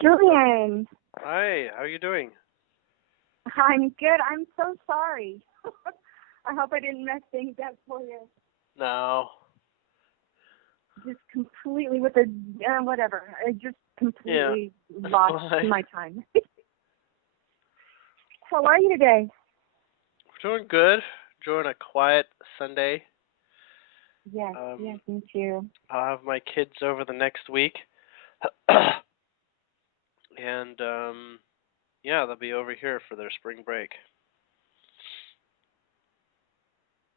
Julian, Hi, how are you doing? I'm good. I'm so sorry. I hope I didn't mess things up for you. No. Just completely with the whatever. I just Yeah. completely lost Why? my time. How are you today? Doing good. Enjoying a quiet Sunday. Yes, yes, Um, me too. I'll have my kids over the next week. And yeah, they'll be over here for their spring break.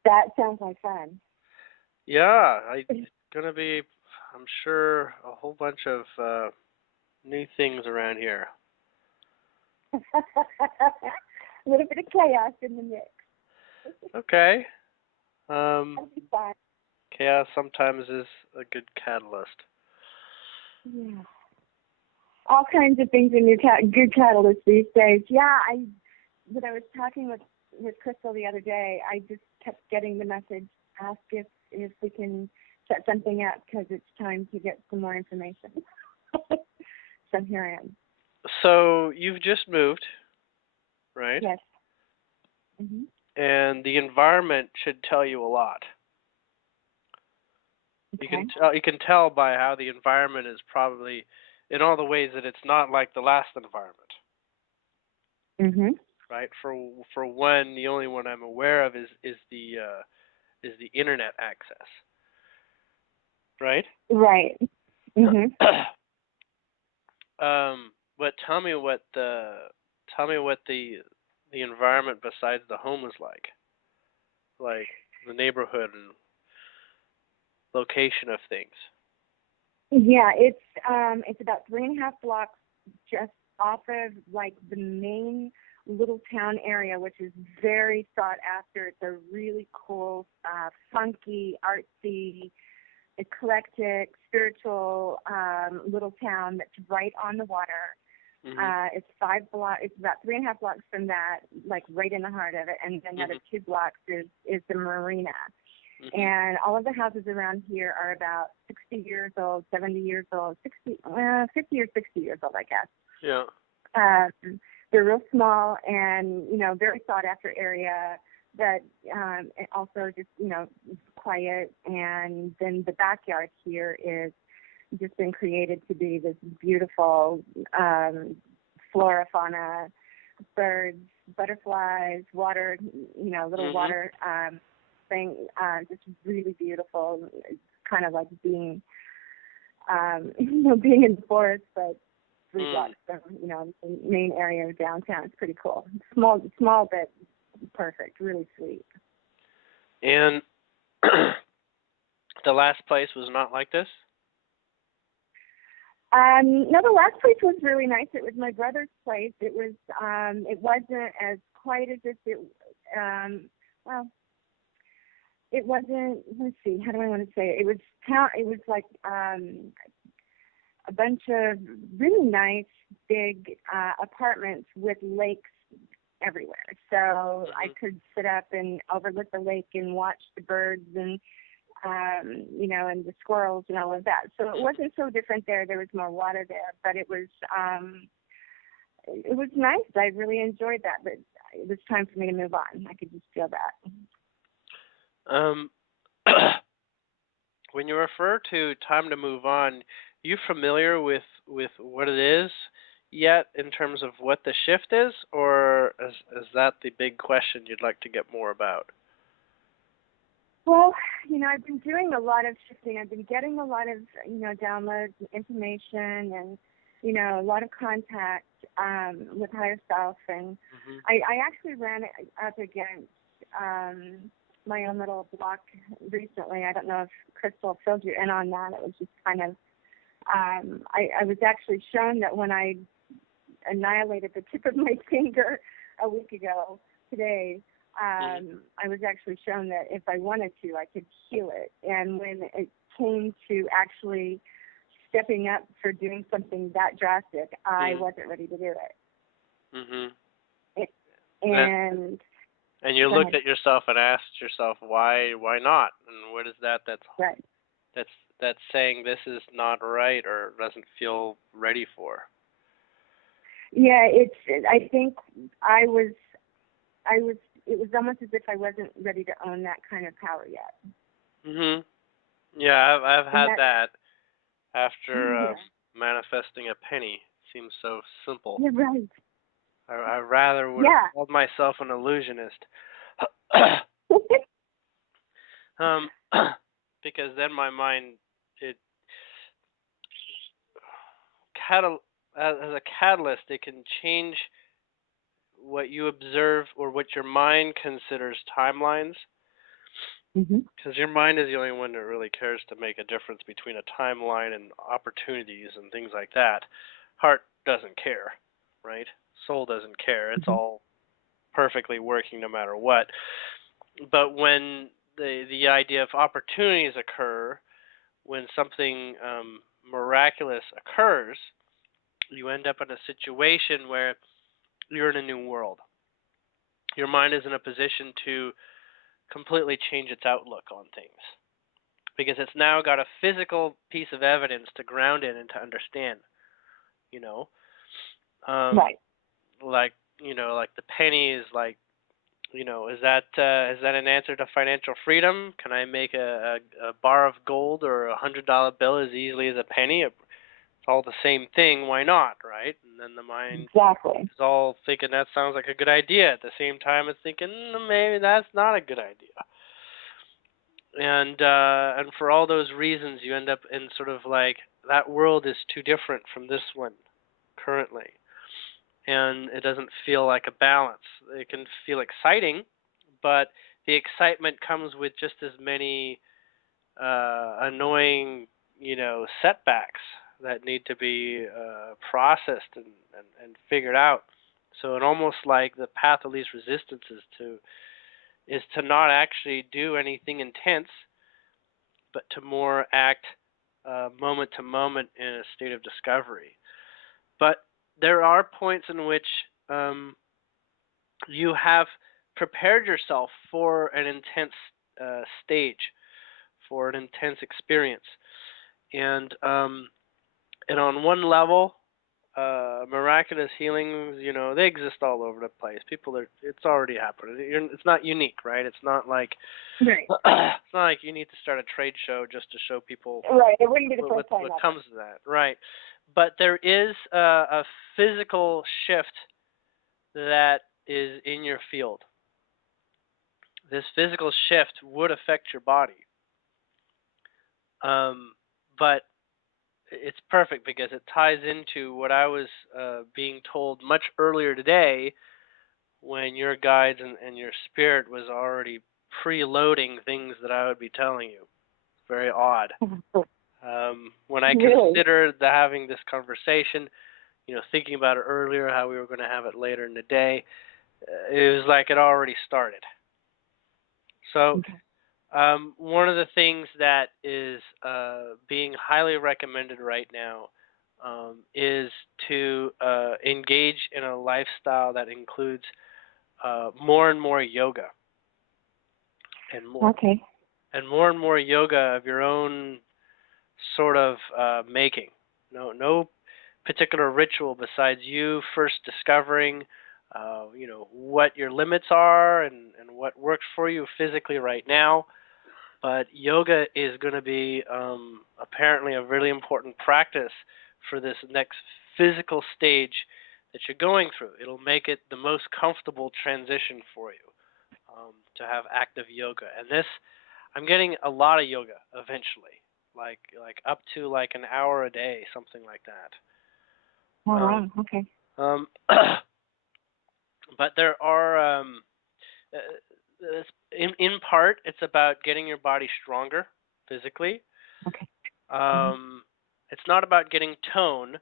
That sounds like fun. Yeah, it's gonna be, I'm sure, a whole bunch of new things around here. A little bit of chaos in the mix. Okay. Um, That'll be fun. Chaos sometimes is a good catalyst. Yeah. All kinds of things in your good catalyst these days. Yeah, when I was talking with Crystal the other day, I just kept getting the message, ask if we can set something up because it's time to get some more information. So here I am. So you've just moved, right? Yes. Mhm. And the environment should tell you a lot. Okay. You can tell by how the environment is probably in all the ways that it's not like the last environment, Mhm. right? For one, the only one I'm aware of is the internet access, right? Right. Mhm. But tell me what the environment besides the home is like the neighborhood and location of things. Yeah, it's about 3.5 blocks just off of like the main little town area, which is very sought after. It's a really cool, funky, artsy, eclectic, spiritual little town that's right on the water. Mhm. It's 5 blocks. It's about 3.5 blocks from that, like right in the heart of it, and then another Mhm. 2 blocks is the marina. Mhm. And all of the houses around here are about 60 years old, 70 years old, 50 or 60 years old, I guess. Yeah. They're real small and, very sought after area, but also just, quiet. And then the backyard here is just been created to be this beautiful flora, fauna, birds, butterflies, water, little Mhm. water thing, just really beautiful. It's kind of like being, being in the forest, but 3 blocks Mm. from, the main area of downtown. It's pretty cool. Small, but perfect. Really sweet. And the last place was not like this? No, the last place was really nice. It was my brother's place. It wasn't as quiet as if well, it wasn't, let's see, how do I want to say it? It was like, a bunch of really nice, big, apartments with lakes everywhere. So I Mhm. could sit up and overlook the lake and watch the birds and and the squirrels and all of that. So it Mhm. wasn't so different there. There was more water there, but it was nice. I really enjoyed that, but it was time for me to move on. I could just feel that. Um when you refer to time to move on, you familiar with what it is yet in terms of what the shift is, or is that the big question you'd like to get more about? Well, I've been doing a lot of shifting. I've been getting a lot of, downloads and information and, a lot of contact with higher self. And Mhm. I actually ran it up against my own little block recently. I don't know if Crystal filled you in on that. It was just kind of, I was actually shown that when I annihilated the tip of my finger a week ago today, Mhm. I was actually shown that if I wanted to, I could heal it. And when it came to actually stepping up for doing something that drastic, I Mhm. wasn't ready to do Mhm. it. And And and you go looked ahead. at yourself and asked yourself why not? And what is that Right. that's saying this is not right or doesn't feel ready for? Yeah, I think it was almost as if I wasn't ready to own that kind of power yet. Mhm. Yeah, I've And had that after yeah, manifesting a penny. Seems so simple. you're right. I rather would have Yeah. called myself an illusionist. um, because then my mind, it as a catalyst, it can change what you observe or what your mind considers timelines. Mhm. Because your mind is the only one that really cares to make a difference between a timeline and opportunities and things like that. Heart doesn't care, right? Soul doesn't care. It's Mhm. all perfectly working no matter what. But when the idea of opportunities occur, when something miraculous occurs, you end up in a situation where you're in a new world. Your mind is in a position to completely change its outlook on things because it's now got a physical piece of evidence to ground it and to understand. You know, um, Right. like like the penny is like, is that an answer to financial freedom? Can I make a bar of gold or $100 bill as easily as a penny? It's all the same thing. Why not, right? And then the mind Exactly. is all thinking that sounds like a good idea. At the same time, it's thinking maybe that's not a good idea. And for all those reasons, you end up in sort of like that world is too different from this one currently, and it doesn't feel like a balance. It can feel exciting, but the excitement comes with just as many annoying, setbacks that need to be processed and figured out. So it almost like the path of least resistance is to not actually do anything intense, but to more act moment to moment in a state of discovery. But there are points in which you have prepared yourself for an intense stage, for an intense experience, and and on one level, miraculous healings, they exist all over the place. It's already happened. It's not unique, right? It's not like Right. it's not like you need to start a trade show just to show people Right. It wouldn't be the what first time what ever. comes to that, right? But there is a physical shift that is in your field. This physical shift would affect your body, but it's perfect because it ties into what I was being told much earlier today when your guides and your spirit was already preloading things that I would be telling you. Very odd. When I Really? considered having this conversation, thinking about it earlier, how we were going to have it later in the day, it was like it already started. So, Okay. one of the things that is being highly recommended right now is to engage in a lifestyle that includes more and more yoga and more Okay. and more yoga of your own sort of making. No particular ritual besides you first discovering, what your limits are and what works for you physically right now. But yoga is going to be apparently a really important practice for this next physical stage that you're going through. It'll make it the most comfortable transition for you to have active yoga. And this, I'm getting a lot of yoga eventually, like up to like an hour a day, something like Oh, that. wow. Okay. Um, but there are in part it's about getting your body stronger physically. Okay. Mhm. Um, it's not about getting tone.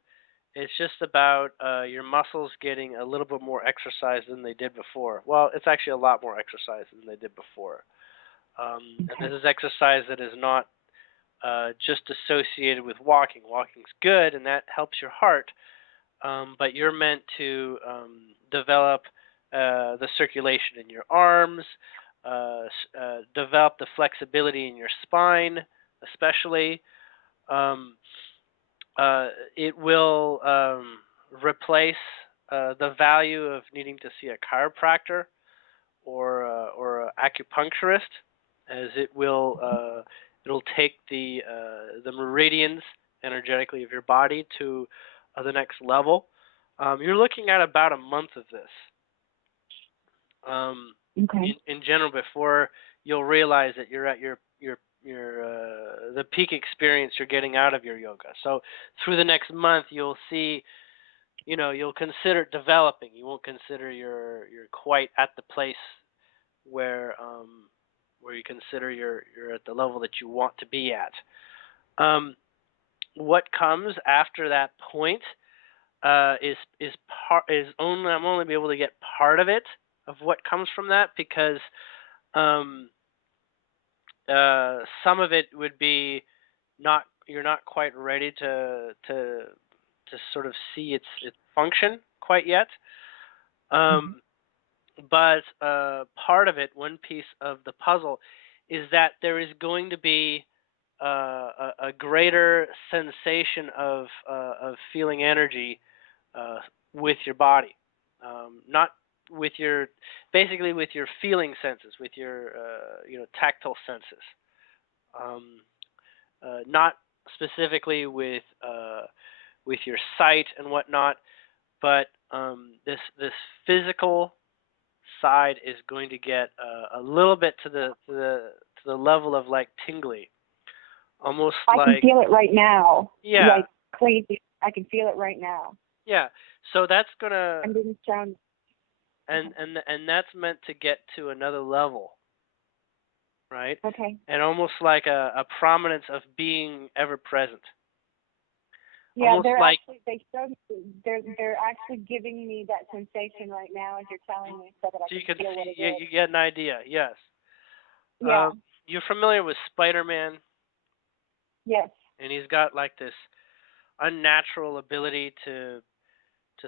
It's just about your muscles getting a little bit more exercise than they did before. Well, it's actually a lot more exercise than they did before. And Okay. this is exercise that is not just associated with walking. Walking's good, and that helps your heart. But you're meant to develop the circulation in your arms, develop the flexibility in your spine, especially. Um, it will replace the value of needing to see a chiropractor or a acupuncturist, as it'll take the meridians energetically of your body to the next level. You're looking at about a month of this. Okay. In general, before you'll realize that you're at the peak experience you're getting out of your yoga. So through the next month, you'll see, you'll consider developing. You won't consider you're quite at the place where you consider you're at the level that you want to be at. What comes after that point is only I'm only be able to get part of it, of what comes from that, because um, some of it would be not you're not quite ready to sort of see its function quite yet. Mhm. Um, but part of it, one piece of the puzzle, is that there is going to be a greater sensation of feeling energy uh, with your body, not with your basically with your feeling senses, with your tactile senses, um, not specifically with your sight and whatnot, but this physical side is going to get a little bit to the level of like tingly, almost I can like, feel it right now, yeah, like crazy. I can feel it right now. yeah. So that's gonna I'm being sound. and that's meant to get to another level, right? Okay. And almost like a prominence of being ever present, Yeah, almost like, they showed me, they're actually giving me that sensation right now as you're telling me, so that I so you can can feel what see, it yeah, is. you get an idea. Yes. Yeah. You're familiar with Spider-Man, Yes. and he's got like this unnatural ability to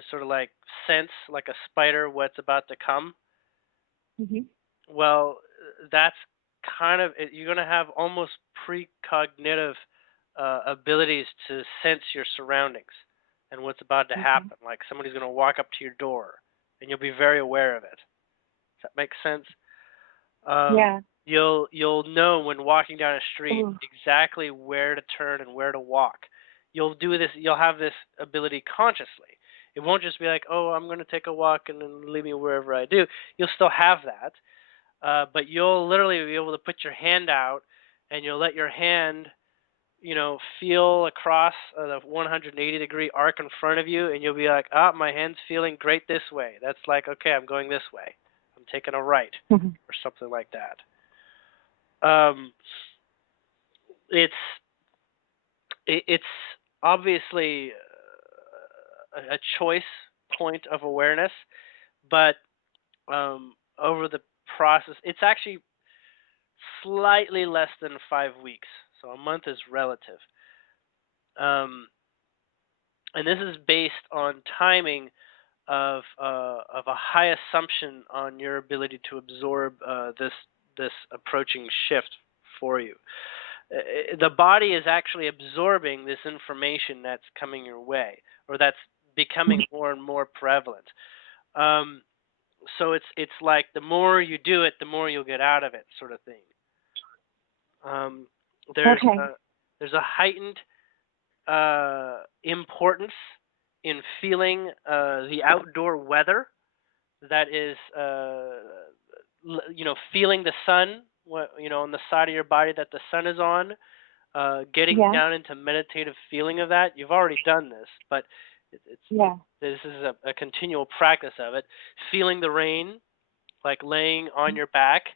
sort of like sense like a spider what's about to come. Mhm. Well, that's kind of you're going to have almost precognitive abilities to sense your surroundings and what's about to Okay. happen. Like somebody's going to walk up to your door, and you'll be very aware of it. Does that make sense? Um, Yeah. you'll know when walking down a street Ooh. exactly where to turn and where to walk. You'll do this. You'll have this ability consciously. It won't just be like, oh, I'm going to take a walk and then leave me wherever I do. You'll still have that, but you'll literally be able to put your hand out, and you'll let your hand, feel across the 180-degree arc in front of you, and you'll be like, ah, my hand's feeling great this way. That's like, okay, I'm going this way. I'm taking a right, Mhm. or something like that. Um, it's it's obviously a choice point of awareness, but over the process, it's actually slightly less than 5 weeks. So a month is relative. Um, and this is based on timing of a high assumption on your ability to absorb this approaching shift for you. The body is actually absorbing this information that's coming your way, or that's becoming more and more prevalent. Um, so it's like the more you do it, the more you'll get out of it, sort of thing. Um, there's Okay. a heightened importance in feeling the outdoor weather. That is, feeling the sun, on the side of your body that the sun is on. Getting Yeah. down into meditative feeling of that. You've already done this, but Yeah. this is a continual practice of it. Feeling the rain, like laying on your back,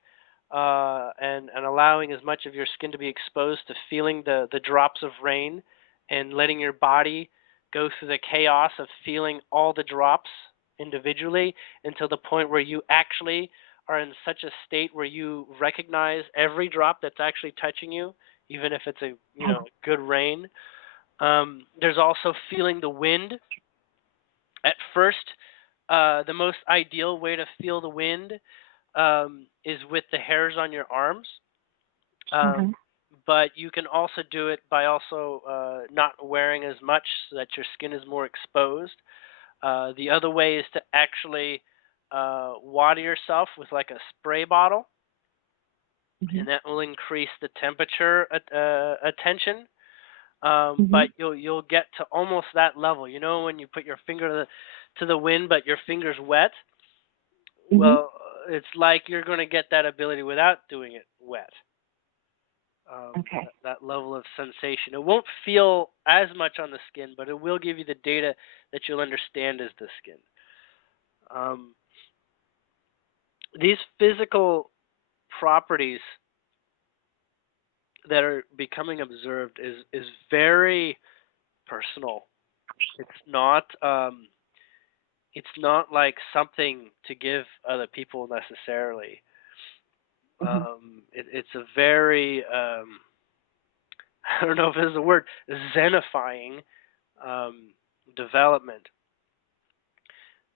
and allowing as much of your skin to be exposed to feeling the drops of rain, and letting your body go through the chaos of feeling all the drops individually until the point where you actually are in such a state where you recognize every drop that's actually touching you, even if it's a good rain. There's also feeling the wind. At first, the most ideal way to feel the wind is with the hairs on your arms. Mhm. But you can also do it by also not wearing as much so that your skin is more exposed. The other way is to actually water yourself with like a spray bottle, Mhm. and that will increase the temperature attention. Mhm. But you'll get to almost that level. You know when you put your finger to the wind, but your finger's wet. Mhm. Well, it's like you're going to get that ability without doing it wet. Okay. That level of sensation. It won't feel as much on the skin, but it will give you the data that you'll understand as the skin. Um, these physical properties that are becoming observed is very personal. It's not it's not like something to give other people necessarily. Mhm. It's a very I don't know if there's a word, zenifying um, development.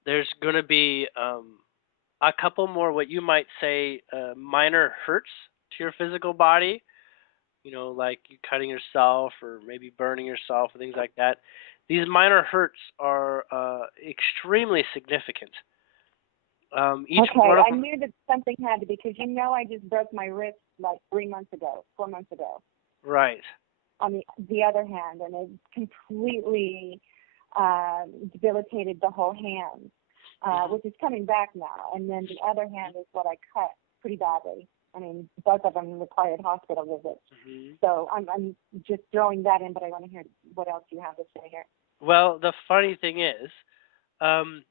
There's going to be a couple more what you might say minor hurts to your physical body. You know, like you cutting yourself or maybe burning yourself and things like that. These minor hurts are extremely significant. Each Okay. one of I them, knew that something had to, because I just broke my wrist like 3 months ago, 4 months ago. right? On the other hand, and it completely debilitated the whole hand, Hmm. which is coming back now. And then the other hand is what I cut pretty badly. I mean, both of them required hospital visits. Hmm. So I'm just throwing that in, but I want to hear what else you have to say here. Well, the funny thing is, um,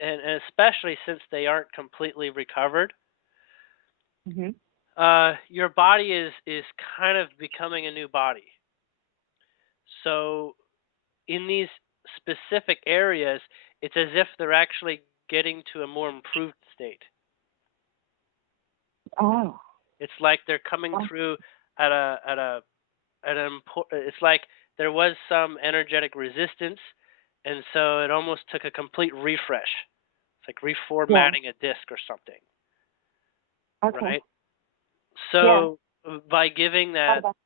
and especially since they aren't completely recovered, Mhm. your body is kind of becoming a new body. So in these specific areas, it's as if they're actually getting to a more improved state. Oh. It's like they're coming Oh. through at an it's like there was some energetic resistance, and so it almost took a complete refresh. It's like Yeah. reformatting a disk or something, Okay. right? Yeah. So by giving Thought that about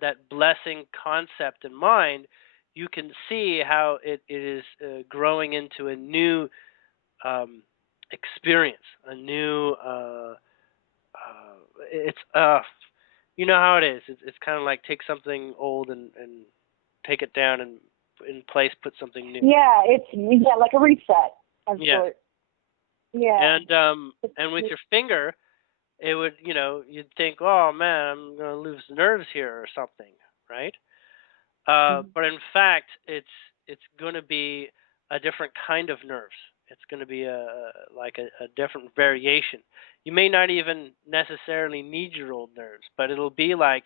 that blessing concept in mind, you can see how it is growing into a new um, experience, a new. It's you know how it is. It's kind of like take something old and take it down and in place put something new. Yeah, it's like a reset of Yeah, sorts. Yeah. and with your finger, it would you'd think, oh man, I'm gonna lose nerves here or something, right? Mhm. But in fact, it's going to be a different kind of nerves. It's going to be a different variation. You may not even necessarily need your old nerves, but it'll be like,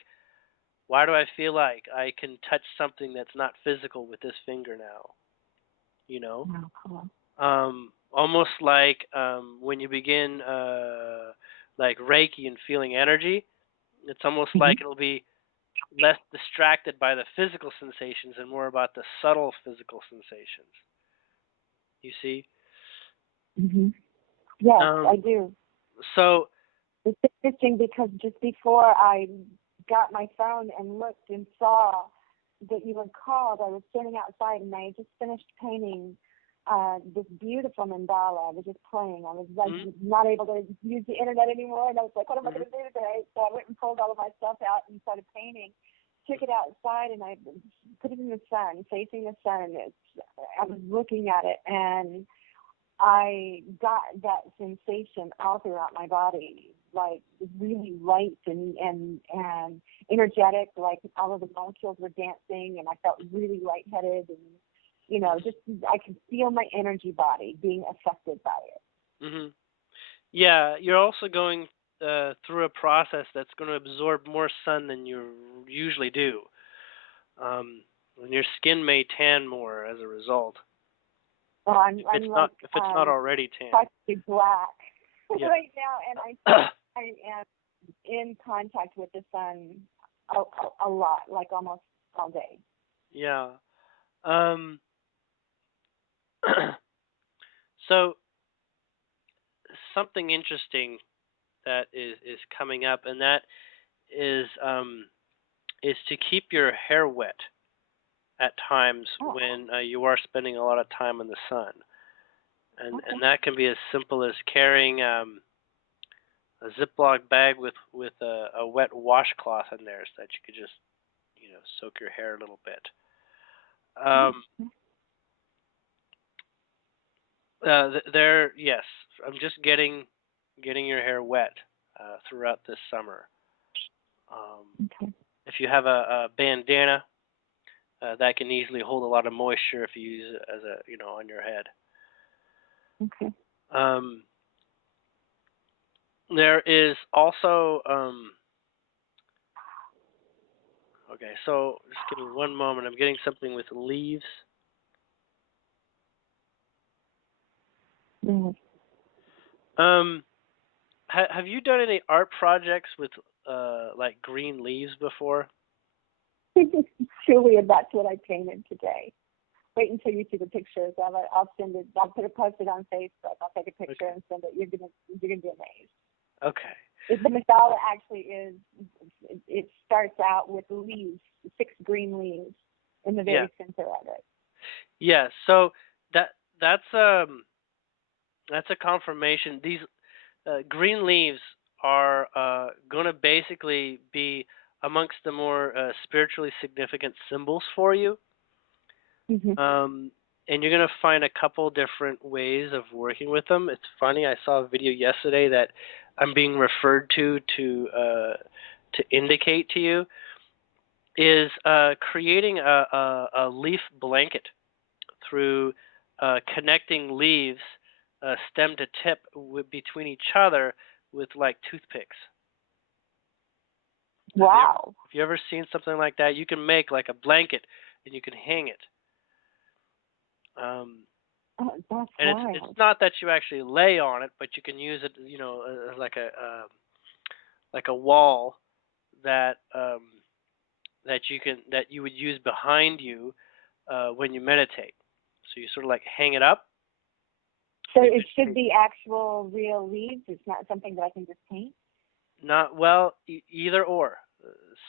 why do I feel like I can touch something that's not physical with this finger now? You know, Oh, cool. almost like when you begin like Reiki and feeling energy. It's almost Mhm. like it'll be less distracted by the physical sensations and more about the subtle physical sensations. You see? Mhm. Yes, I Um, do. so, It's interesting because just before I got my phone and looked and saw that you had called, I was standing outside and I had just finished painting this beautiful mandala. I was just playing. I was like mm, not able to use the internet anymore, and I was like, what am I mhm, going to do today? So I went and pulled all of my stuff out and started painting. Took it outside and I put it in the sun, facing the sun. I was looking at it and I got that sensation all throughout my body, like really light and energetic, like all of the molecules were dancing, and I felt really lightheaded, and just I could feel my energy body being affected by it. mhm. Yeah, you're also going through a process that's going to absorb more sun than you usually do. And your skin may tan more as a result, So I'm like if it's not already tan. practically black Yeah. right now, and I am in contact with the sun a lot, like almost all day. Yeah. Um, so something interesting that is coming up, and that is to keep your hair wet at times Oh, when you are spending a lot of time in the sun, okay. and that can be as simple as carrying a Ziploc bag with a wet washcloth in there, so that you could just soak your hair a little bit. Oh, Um, yes, I'm just getting your hair wet throughout this summer. Um, okay. if you have a bandana, that can easily hold a lot of moisture if you use it as on your head. Okay. Um, there is also okay, so just give me one moment. I'm getting something with leaves. Mm. Um, have you done any art projects with like green leaves before? Julia, that's what I painted today. Wait until you see the pictures of it. I'll send it. I'll post it on Facebook. I'll take a picture Okay. and send it. You're gonna be amazed. Okay. The mandala actually is. It starts out with leaves, 6 green leaves, in the Yeah. very center of it. Yeah. So that that's um that's a confirmation. These green leaves are going to basically be amongst the more spiritually significant symbols for you. Mm-hmm. And you're going to find a couple different ways of working with them. It's funny. I saw a video yesterday that I'm being referred to indicate to you is creating a leaf blanket through connecting leaves stem to tip between each other with like toothpicks. Wow. Have you ever seen something like that? You can make like a blanket and you can hang it. Um, Oh, that's and it's wild. not that you actually lay on it, but you can use it, as like a wall that that you would use behind you when you meditate. So you sort of like hang it up. So You it should could be actual real leaves. It's not something that I can just paint. not well either or,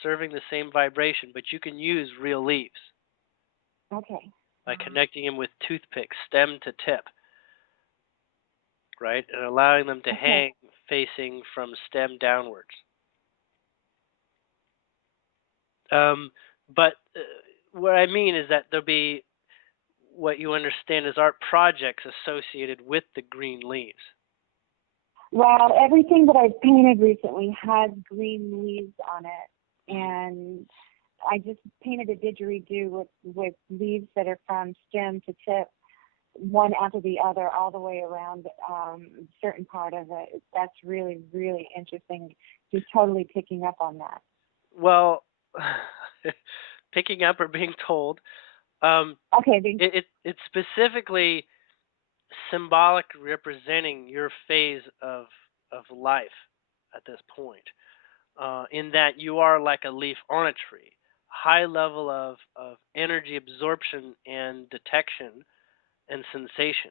serving the same vibration, but you can use real leaves Okay. by connecting them with toothpicks, stem to tip, right, and allowing them to Okay. hang facing from stem downwards. Um, but what I mean is that there'll be what you understand as art projects associated with the green leaves. Well, everything that I've painted recently has green leaves on it, and I just painted a didgeridoo with leaves that are from stem to tip, one after the other, all the way around a certain part of it. That's really, really interesting. Just totally picking up on that. Well, picking up or being told, um, Okay. it's specifically symbolic representing your phase of life at this point. In that you are like a leaf on a tree, high level of energy absorption and detection and sensation,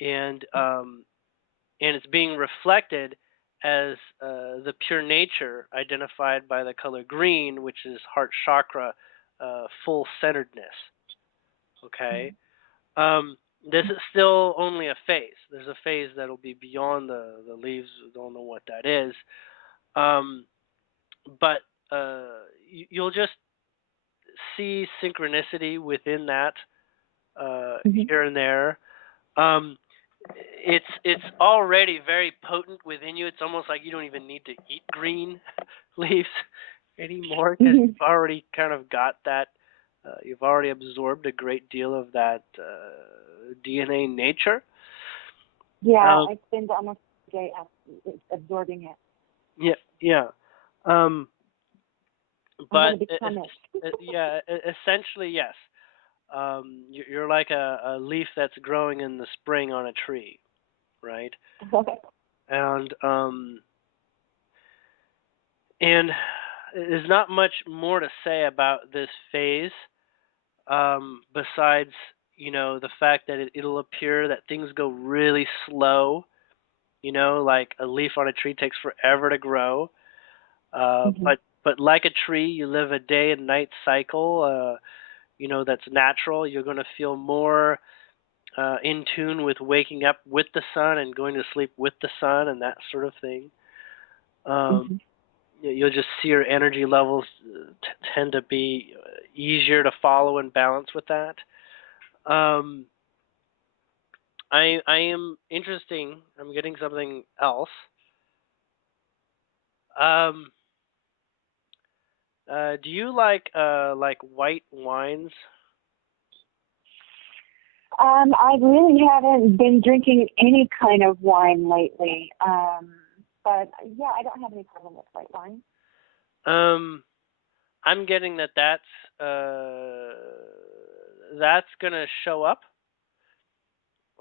and it's being reflected as the pure nature identified by the color green, which is heart chakra, full centeredness. Okay, this is still only a phase. There's a phase that'll be beyond the leaves. Don't know what that is, um, but you'll just see synchronicity within that Mm-hmm. here and there. Um, it's already very potent within you. It's almost like you don't even need to eat green leaves anymore because Mm-hmm. you've already kind of got that. You've already absorbed a great deal of that DNA nature. Yeah, Um, I spend almost a day absorbing it. yeah, yeah. Um, I'm going but to become it. yeah, essentially yes. You're like a leaf that's growing in the spring on a tree, right? And and there's not much more to say about this phase, besides the fact that it'll appear that things go really slow. Like a leaf on a tree takes forever to grow. Mm-hmm. But like a tree, you live a day and night cycle. that's natural. You're going to feel more in tune with waking up with the sun and going to sleep with the sun and that sort of thing. Um, Mm-hmm. you'll just see your energy levels tend to be easier to follow and balance with that. Um, I am interesting. I'm getting something else. Um, do you like white wines? I really haven't been drinking any kind of wine lately. But yeah, I don't have any problem with white wine. Um, I'm getting that's gonna show up.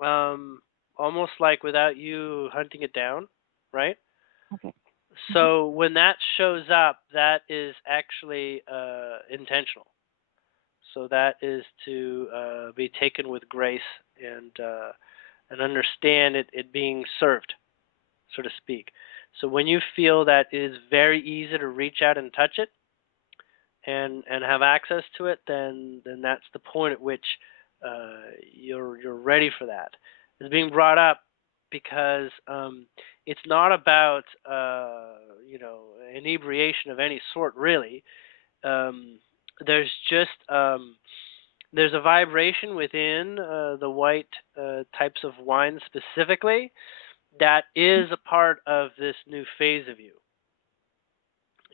Um, almost like without you hunting it down, right? Okay. Mm-hmm. So when that shows up, that is actually intentional. So that is to be taken with grace and understand it being served, so to speak. So when you feel that it is very easy to reach out and touch it and have access to it, then that's the point at which you're ready for that. It's being brought up because it's not about inebriation of any sort really. Um, there's just there's a vibration within the white types of wine specifically that is a part of this new phase of you.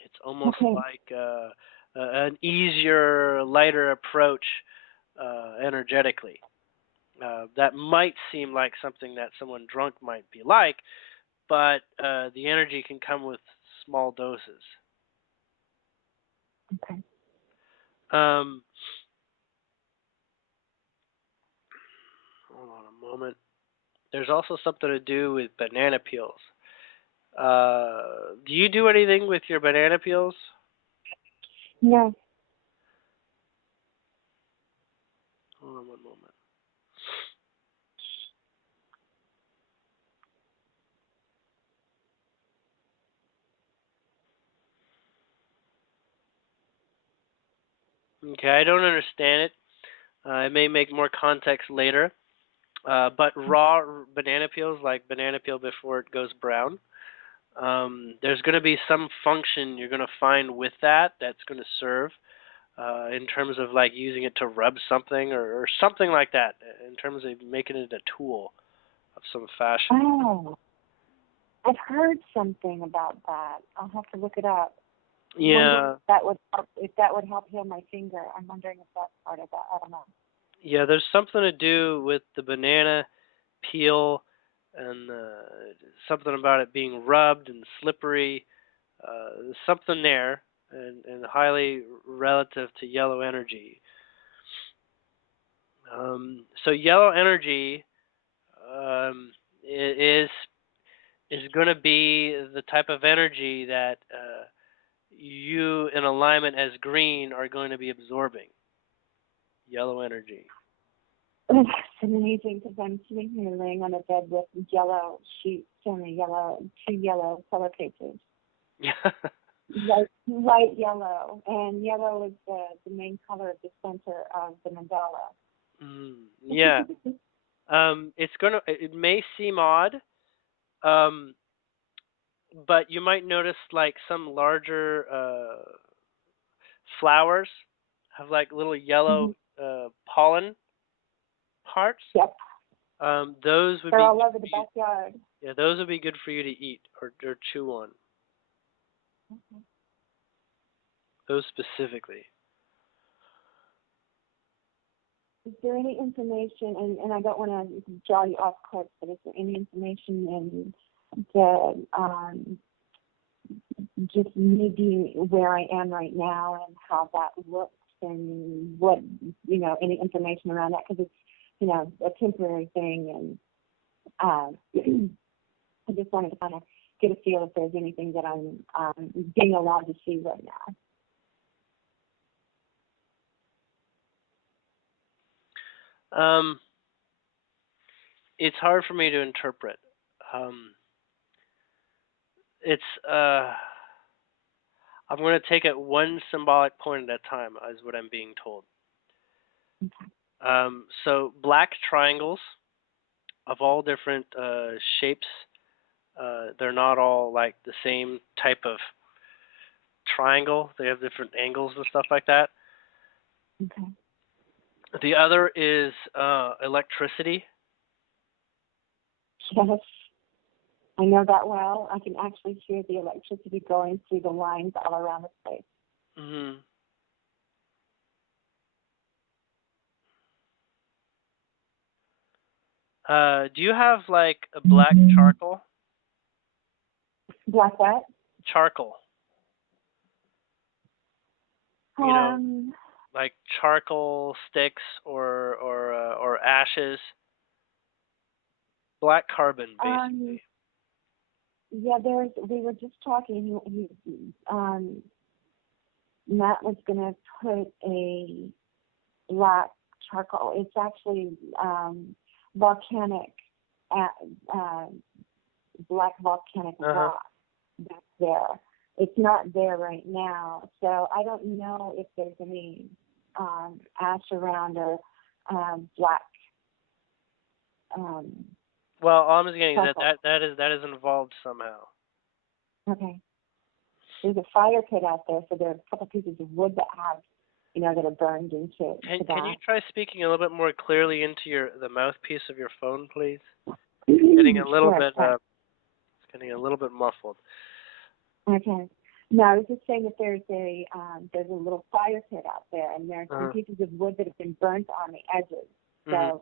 It's almost Okay. like an easier, lighter approach energetically. That might seem like something that someone drunk might be like, but the energy can come with small doses. Okay. Um, hold on a moment. There's also something to do with banana peels. Do you do anything with your banana peels? No. Hold on one moment. Okay, I don't understand it. I may make more context later. But raw banana peels, like banana peel before it goes brown, there's going to be some function you're going to find with that's going to serve in terms of like using it to rub something or something like that, in terms of making it a tool of some fashion. Oh, I've heard something about that. I'll have to look it up. I wonder Yeah, if that would help heal my finger. I'm wondering if that's part of that. I don't know. yeah. There's something to do with the banana peel and something about it being rubbed and slippery. There's something there, and highly relative to yellow energy. So yellow energy is going to be the type of energy that you, in alignment as green, are going to be absorbing. Yellow energy. It's amazing because I'm sitting here laying on a bed with yellow sheets and two yellow pillowcases. Light yellow, and yellow is the main color of the center of the mandala. Yeah. It may seem odd, um, but you might notice like some larger flowers have like little Mm-hmm. yellow pollen parts. Yep, Those would they're be all good over the for you. backyard. Yeah, those would be good for you to eat or chew on. Okay. Those specifically. Is there any information, and I don't want to draw you off course, but is there any information in the just me being where I am right now and how that looks and what, any information around that, because it's, a temporary thing, and I just wanted to kind of get a feel if there's anything that I'm being allowed to see right now. Um, it's hard for me to interpret. Um, it's I'm going to take it one symbolic point at a time, is what I'm being told. So black triangles of all different shapes. They're not all like the same type of triangle. They have different angles and stuff like that. Okay. The other is electricity. Yes, I know that well. I can actually hear the electricity going through the lines all around the place. Hmm. Do you have like a black charcoal? Black what? Charcoal. You know, like charcoal sticks or ashes. Black carbon, basically. Yeah, we were just talking. Matt was going to put a black charcoal. It's actually volcanic, black volcanic rock that's there. It's not there right now, so I don't know if there's any ash around or black. Well, all I'm getting is that is involved somehow. Okay. There's a fire pit out there, so there are a couple pieces of wood that have, that are burned into that. Can you try speaking a little bit more clearly into the mouthpiece of your phone, please? It's Getting a little bit it's getting a little bit muffled. Okay. No, I was just saying that there's a little fire pit out there, and there are some pieces of wood that have been burnt on the edges. So,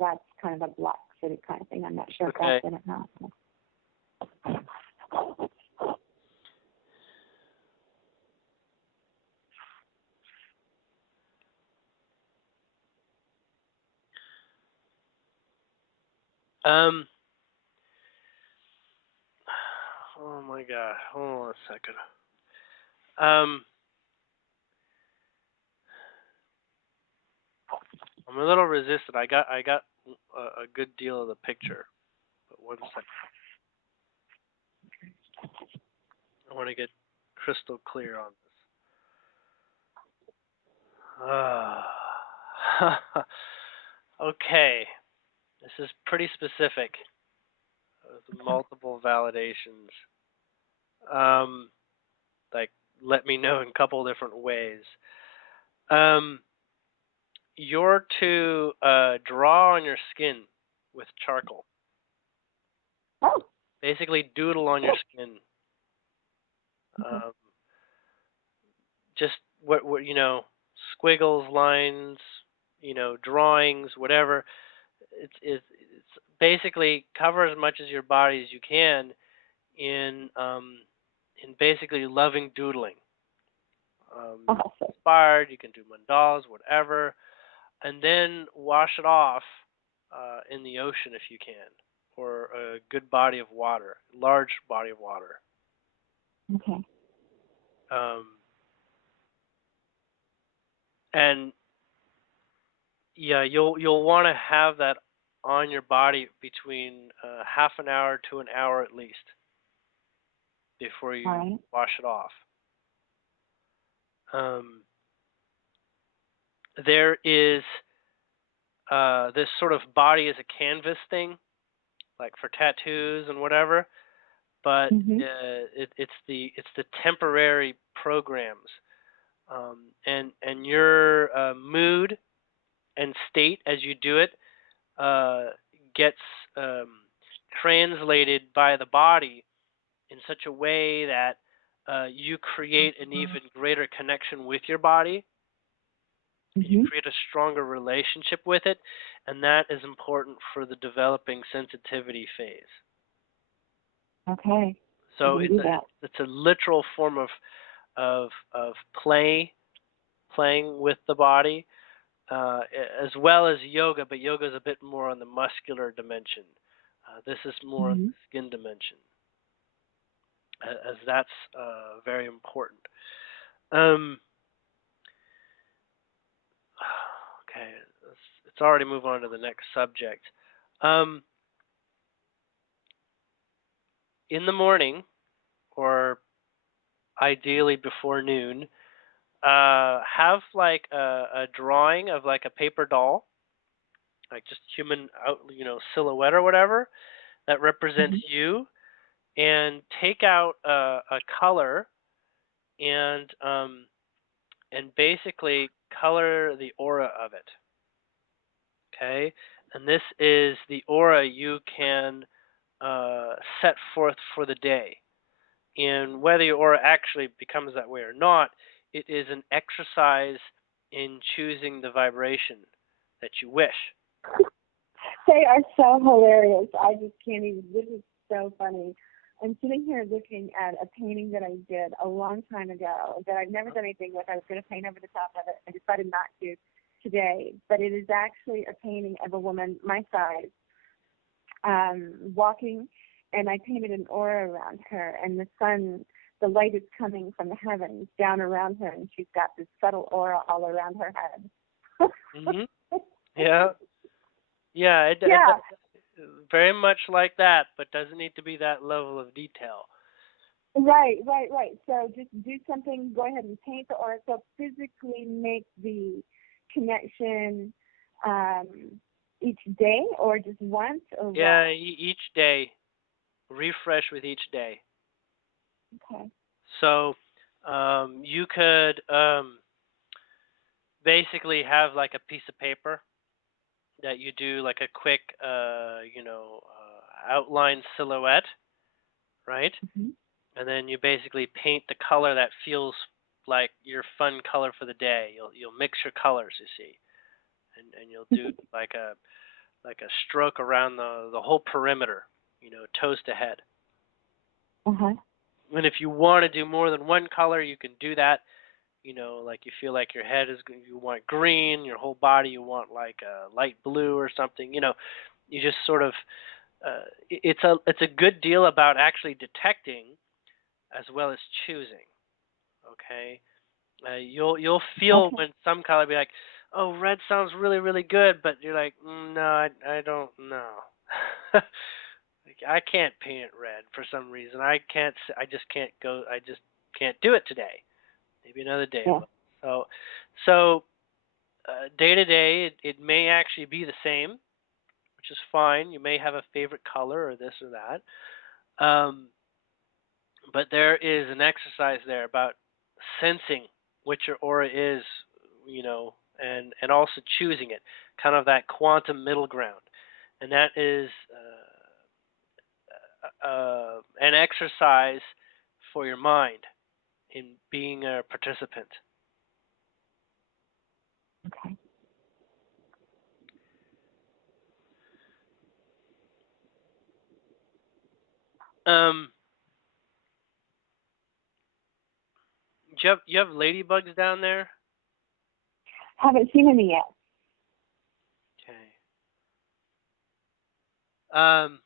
that's kind of a black city kind of thing. I'm not sure if that's in it or not. Oh my God. Hold on a second. I'm a little resistant. I got a good deal of the picture, but one second. I want to get crystal clear on this. Okay, this is pretty specific. With multiple validations. Like let me know in a couple different ways. You're to draw on your skin with charcoal. Oh. Basically, doodle on your skin. Just what squiggles, lines, drawings, whatever. It's basically cover as much as your body as you can in basically loving doodling. Inspired, you can do mandalas, whatever, and then wash it off in the ocean if you can, or a good body of water, large body of water. Okay. And yeah, you'll want to have that on your body between half an hour to an hour at least before you wash it off. There is this sort of body as a canvas thing, like for tattoos and whatever, but it's the temporary programs, and your mood and state as you do it gets translated by the body in such a way that you create an even greater connection with your body. You create a stronger relationship with it, and that is important for the developing sensitivity phase. Okay. So it's a literal form of playing with the body, as well as yoga, but yoga is a bit more on the muscular dimension. This is more on the skin dimension, as that's very important. Okay, let's already move on to the next subject. In the morning, or ideally before noon, have like a drawing of like a paper doll, like just human out, silhouette or whatever that represents Hmm. you, and take out a color and basically color the aura of it. Okay, and this is the aura you can set forth for the day. And whether your aura actually becomes that way or not, it is an exercise in choosing the vibration that you wish. They are so hilarious. I just can't even. This is so funny. I'm sitting here looking at a painting that I did a long time ago that I've never done anything with. I was going to paint over the top of it. I decided not to today. But it is actually a painting of a woman my size walking, and I painted an aura around her, and the sun, the light is coming from the heavens down around her, and she's got this subtle aura all around her head. Hmm. Yeah, yeah, it Yeah, very much like that, but doesn't need to be that level of detail. right. So just do something, go ahead and paint the aura. So physically make the connection um, each day or just once or what? Yeah, each day, refresh with each day. Okay. So you could basically have like a piece of paper that you do like a quick, outline silhouette, right? Hmm. And then you basically paint the color that feels like your fun color for the day. You'll mix your colors, you see, and you'll do like a stroke around the whole perimeter, toes to head. Uh-huh. And if you want to do more than one color, you can do that. Like you feel like your head you want green, your whole body you want like light blue or something. You just sort of it's a good deal about actually detecting as well as choosing. Okay, you'll feel Okay. when some color be like, oh, red sounds really really good, but you're like, no, I don't know. Like, I can't paint red for some reason. I just can't go. I just can't do it today. Maybe another day I Yeah. will. So day to day, it may actually be the same, which is fine. You may have a favorite color or this or that. But there is an exercise there about sensing what your aura is, and also choosing it, kind of that quantum middle ground, and that is an exercise for your mind in being a participant. Okay. Um, you have ladybugs down there? Haven't seen any yet. Okay. Um,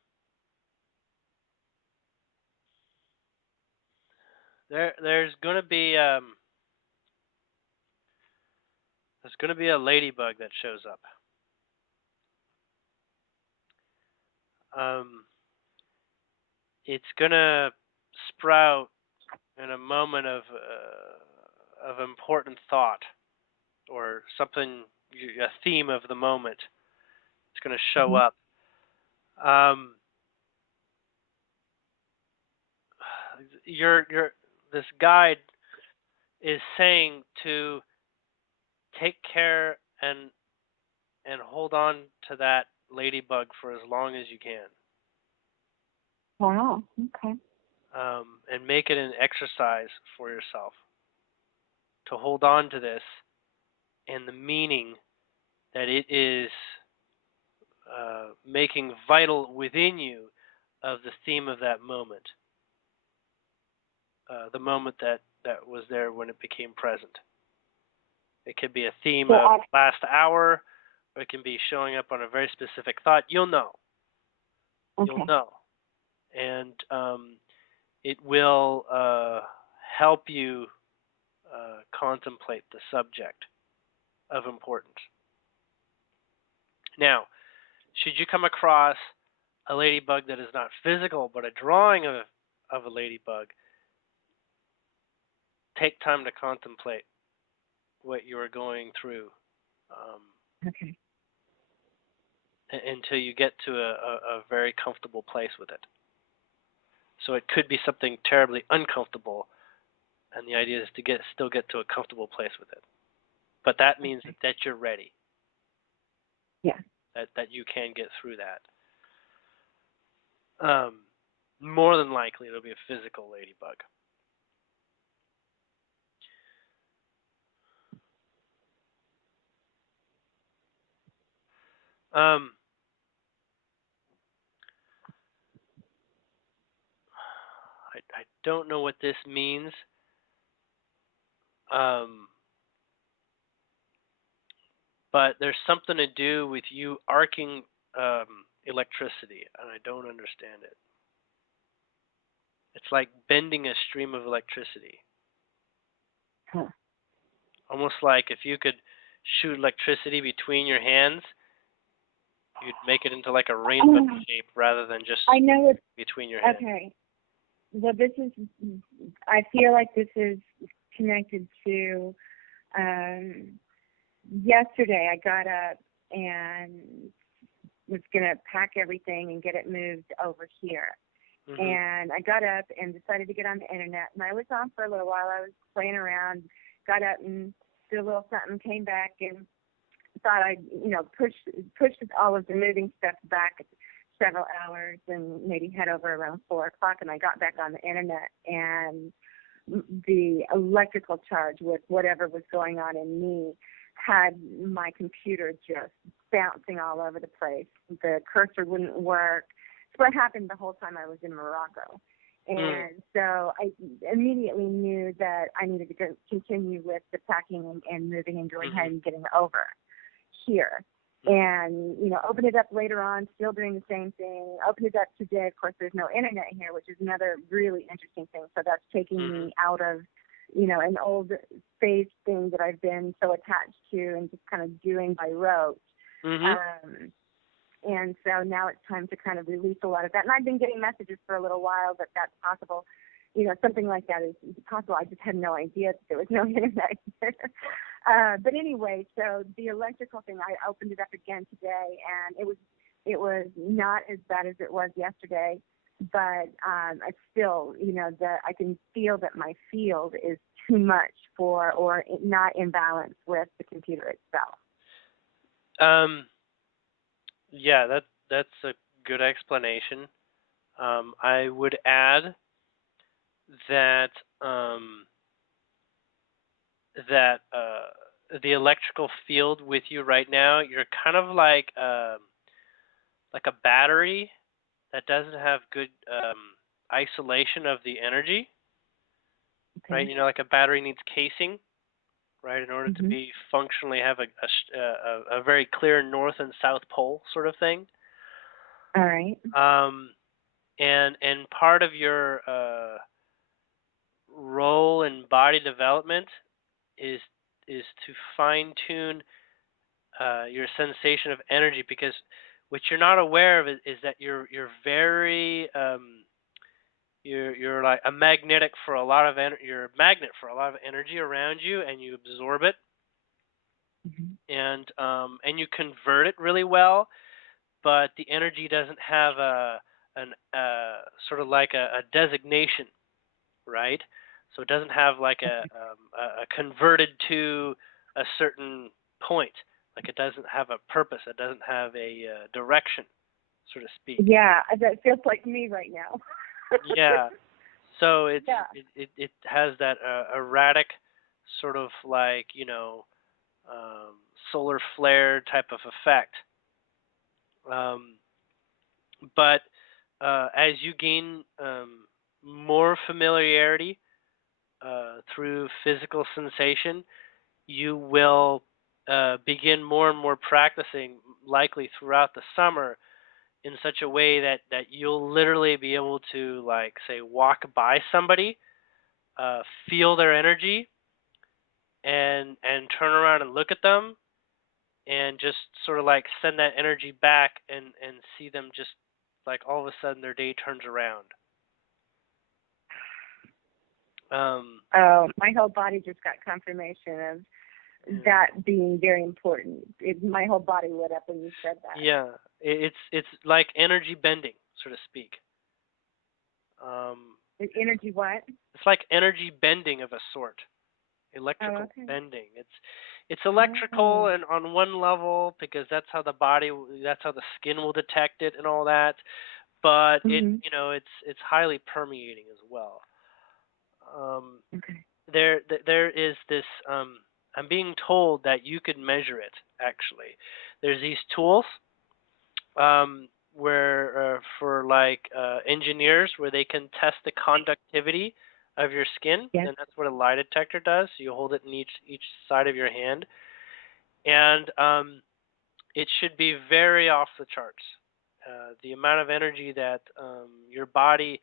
there's gonna be a ladybug that shows up. Um, it's gonna sprout in a moment of important thought or something, a theme of the moment. It's gonna show Hmm. up. Um, your this guide is saying to take care and hold on to that ladybug for as long as you can, Wow. Okay. and make it an exercise for yourself to hold on to this and the meaning that it is making vital within you of the theme of that moment, the moment that was there when it became present. It could be a theme So of I. last hour, or it can be showing up on a very specific thought. You'll know. You'll Okay. know. And it will help you contemplate the subject of importance. Now, should you come across a ladybug that is not physical but a drawing of a ladybug, take time to contemplate. what you are going through, Okay. until you get to a very comfortable place with it. So it could be something terribly uncomfortable, and the idea is to still get to a comfortable place with it. But that means Okay. that you're ready, Yeah. that you can get through that. More than likely, it'll be a physical ladybug. Um, I don't know what this means. Um, but there's something to do with you arcing electricity, and I don't understand it. It's like bending a stream of electricity. Huh. Almost like if you could shoot electricity between your hands, you'd make it into like a rainbow shape rather than just I know it's between your hands. okay. Well, I feel like this is connected to, yesterday I got up and was going to pack everything and get it moved over here. Mm-hmm. And I got up and decided to get on the internet. And I was on for a little while. I was playing around, got up and did a little something, came back and thought I'd, pushed all of the moving stuff back several hours and maybe head over around 4 o'clock. And I got back on the internet, and the electrical charge with whatever was going on in me had my computer just bouncing all over the place. The cursor wouldn't work. It's what happened the whole time I was in Morocco. And so I immediately knew that I needed to continue with the packing and moving and going ahead and getting over here. And, opened it up later on, still doing the same thing. Opened it up today. Of course, there's no internet here, which is another really interesting thing. So that's taking me out of, an old phase thing that I've been so attached to and just kind of doing by rote. And so now it's time to kind of release a lot of that. And I've been getting messages for a little while that that's possible. Something like that is possible. I just had no idea that there was no internet here. But anyway, so the electrical thing, I opened it up again today, and it was not as bad as it was yesterday. But I still, I can feel that my field is too much or not in balance with the computer itself. Yeah, that's a good explanation. I would add that the electrical field with you right now, you're kind of like a battery that doesn't have good isolation of the energy, right? Like a battery needs casing, right, in order to be functionally have a very clear north and south pole sort of thing. All right. And part of your role in body development is to fine tune your sensation of energy, because what you're not aware of is that you're very you're like a magnetic for a lot of you're a magnet for a lot of energy around you, and you absorb it, and you convert it really well, but the energy doesn't have an sort of like a designation, right? So it doesn't have like a converted to a certain point. Like it doesn't have a purpose. It doesn't have a direction, so to speak. Yeah, that feels like me right now. Yeah. So it has that erratic sort of like solar flare type of effect. But as you gain more familiarity through physical sensation, you will begin more and more practicing, likely throughout the summer, in such a way that you'll literally be able to, like, say, walk by somebody, feel their energy, and turn around and look at them, and just sort of like send that energy back, and see them just like all of a sudden their day turns around. My whole body just got confirmation Yeah. that being very important. My whole body lit up when you said that. Yeah. It's like energy bending, so to speak. Energy what? It's like energy bending of a sort. Oh, Electrical okay. bending. It's electrical Oh. and on one level because that's how the skin will detect it and all that. But Mhm. it's highly permeating as well. Um, Okay. there is this. I'm being told that you could measure it. Actually, there's these tools where for like engineers where they can test the conductivity of your skin, Yes. and that's what a lie detector does. So you hold it in each side of your hand, and it should be very off the charts. The amount of energy that your body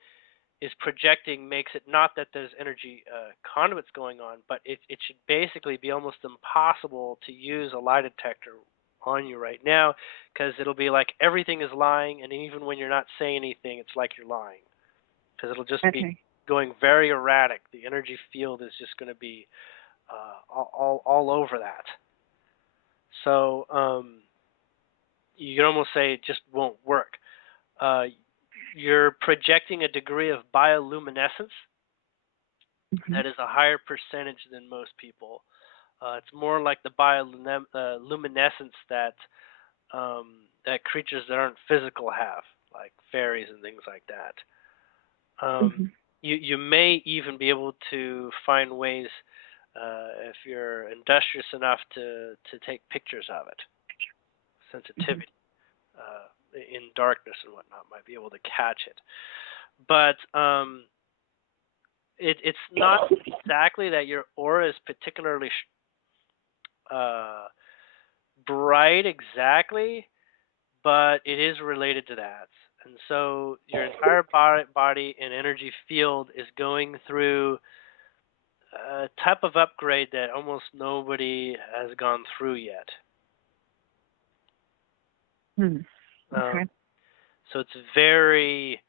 is projecting makes it not that there's energy conduits going on, but it should basically be almost impossible to use a lie detector on you right now because it'll be like everything is lying, and even when you're not saying anything, it's like you're lying because it'll just be Okay. going very erratic. The energy field is just going to be all over that. So you can almost say it just won't work. Uh, you're projecting a degree of bioluminescence Mhm. that is a higher percentage than most people. It's more like the bioluminescence that creatures that aren't physical have, like fairies and things like that. Mhm. You may even be able to find ways, if you're industrious enough to take pictures of it. Mhm. Sensitivity in darkness and whatnot might be able to catch it, but it's not exactly that your aura is particularly uh, bright exactly, but it is related to that. And so your entire body and energy field is going through a type of upgrade that almost nobody has gone through yet. Hmm. Um, Okay. so it's very,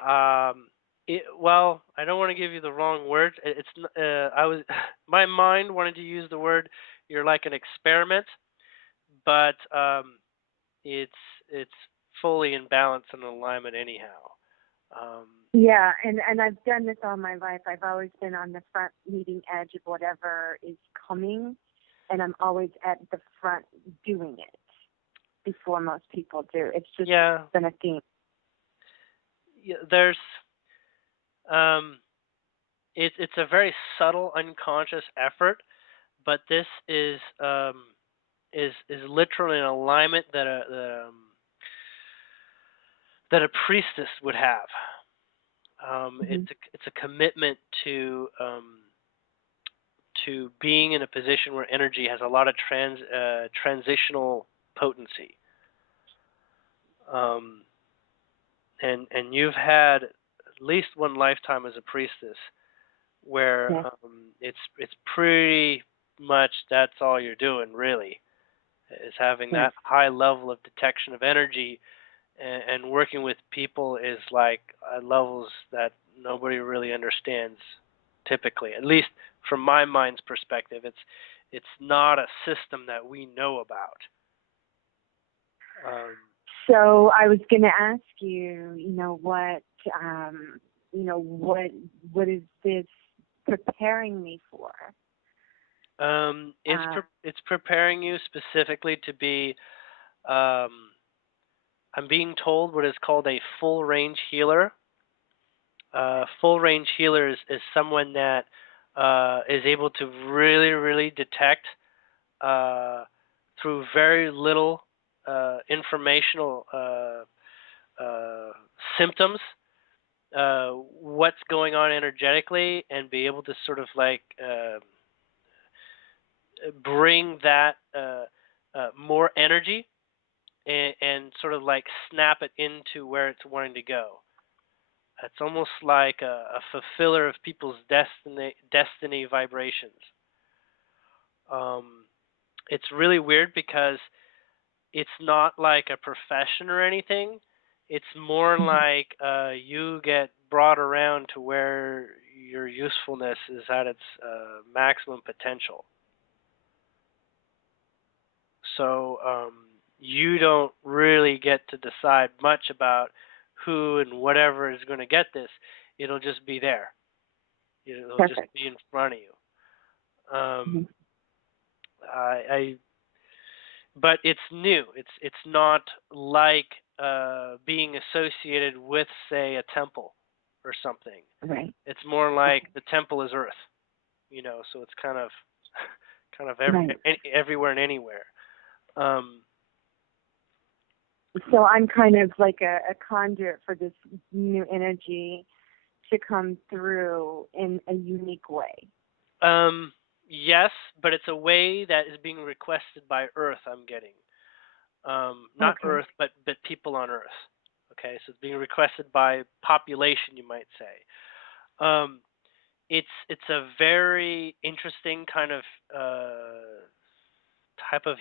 um, well, I don't want to give you the wrong words. I was, my mind wanted to use the word, you're like an experiment, but it's it's fully in balance and alignment anyhow. Um, Yeah, and I've done this all my life. I've always been on the front leading edge of whatever is coming, and I'm always at the front doing it before most people do. It's just yeah, been a theme. there's um, it's a very subtle, unconscious effort, but this is literally an alignment that a priestess would have. Hmm. It's a commitment to being in a position where energy has a lot of transitional potency. Um, and you've had at least one lifetime as a priestess where Yes. it's pretty much that's all you're doing really is having Yes. that high level of detection of energy, and working with people is like levels that nobody really understands typically, at least from my mind's perspective. It's not a system that we know about. um, So I was going to ask you, um, what is this preparing me for? Uh, it's preparing you specifically to be, um, I'm being told, what is called a full range healer. Full range healer is someone that is able to really, really detect uh, through very little informational uh, symptoms what's going on energetically and be able to sort of like bring that more energy and sort of like snap it into where it's wanting to go. It's almost like a fulfiller of people's destiny vibrations. Um, it's really weird because it's not like a profession or anything. It's more mhm. like you get brought around to where your usefulness is at its maximum potential. So you don't really get to decide much about who and whatever is going to get this. It'll just be there. It'll just Perfect. be in front of you. Mm-hmm. I but it's new. It's not like being associated with, say, a temple or something. Right. It's more like Okay. the temple is Earth, so it's kind of Right. everywhere and anywhere. Um, So I'm kind of like a conduit for this new energy to come through in a unique way. yes, but it's a way that is being requested by Earth. I'm getting not Okay. Earth, but people on Earth. Okay, so it's being requested by population, you might say. Um, it's a very interesting kind of type of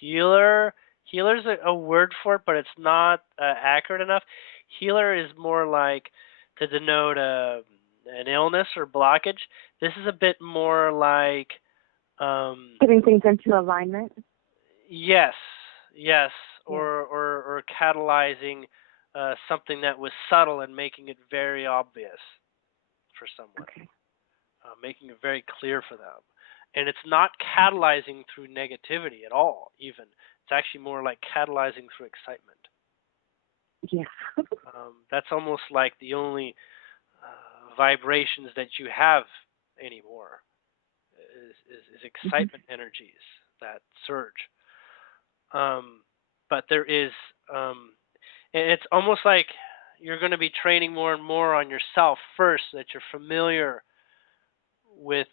healer. Healer's a word for it, but it's not accurate enough. Healer is more like to denote an illness or blockage. This is a bit more like Putting things into alignment. yes, yes, Yeah. or catalyzing something that was subtle and making it very obvious for someone. Okay. Making it very clear for them. And it's not catalyzing through negativity at all, even. It's actually more like catalyzing through excitement. Yeah. That's almost like the only vibrations that you have anymore is Mm-hmm. excitement energies that surge. But there is, and it's almost like you're going to be training more and more on yourself first, so that you're familiar with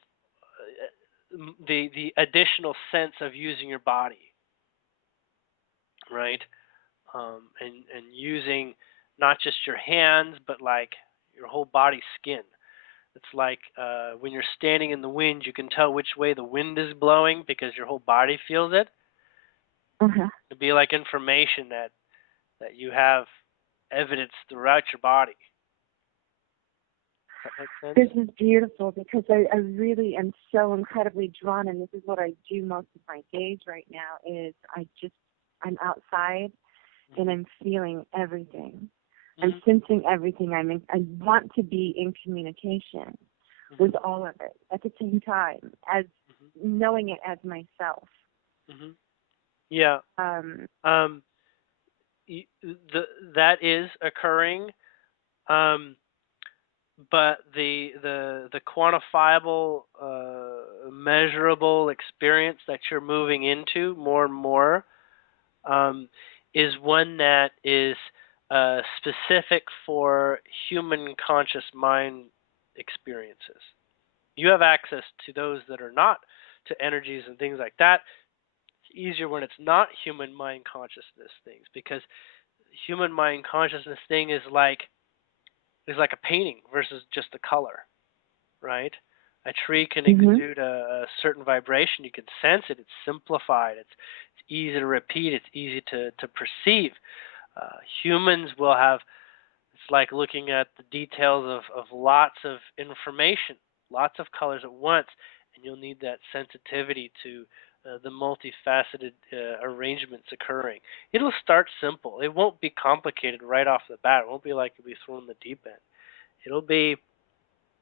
the additional sense of using your body, right? And using not just your hands, but like your whole body skin. It's like when you're standing in the wind, you can tell which way the wind is blowing because your whole body feels it. Uh-huh. It'd be like information that you have evidence throughout your body. Does that make sense? This is beautiful because I really am so incredibly drawn, and this is what I do most of my days right now is I'm outside and I'm feeling everything. I'm Mm-hmm. sensing everything. I want to be in communication with all of it at the same time as Mm-hmm. knowing it as myself. Mm-hmm. Yeah. Um, Um, that is occurring. Um, but the quantifiable, measurable experience that you're moving into more and more is one that is specific for human conscious mind experiences. You have access to those that are not, to energies and things like that. It's easier when it's not human mind consciousness things, because human mind consciousness thing is like a painting versus just a color, right? A tree can mhm. exude a certain vibration. You can sense it. It's simplified. It's easy to repeat. It's easy to perceive. Humans will have, it's like looking at the details of lots of information, lots of colors at once, and you'll need that sensitivity to the multifaceted arrangements occurring. It'll start simple. It won't be complicated right off the bat. It won't be like you'll be thrown in the deep end. It'll be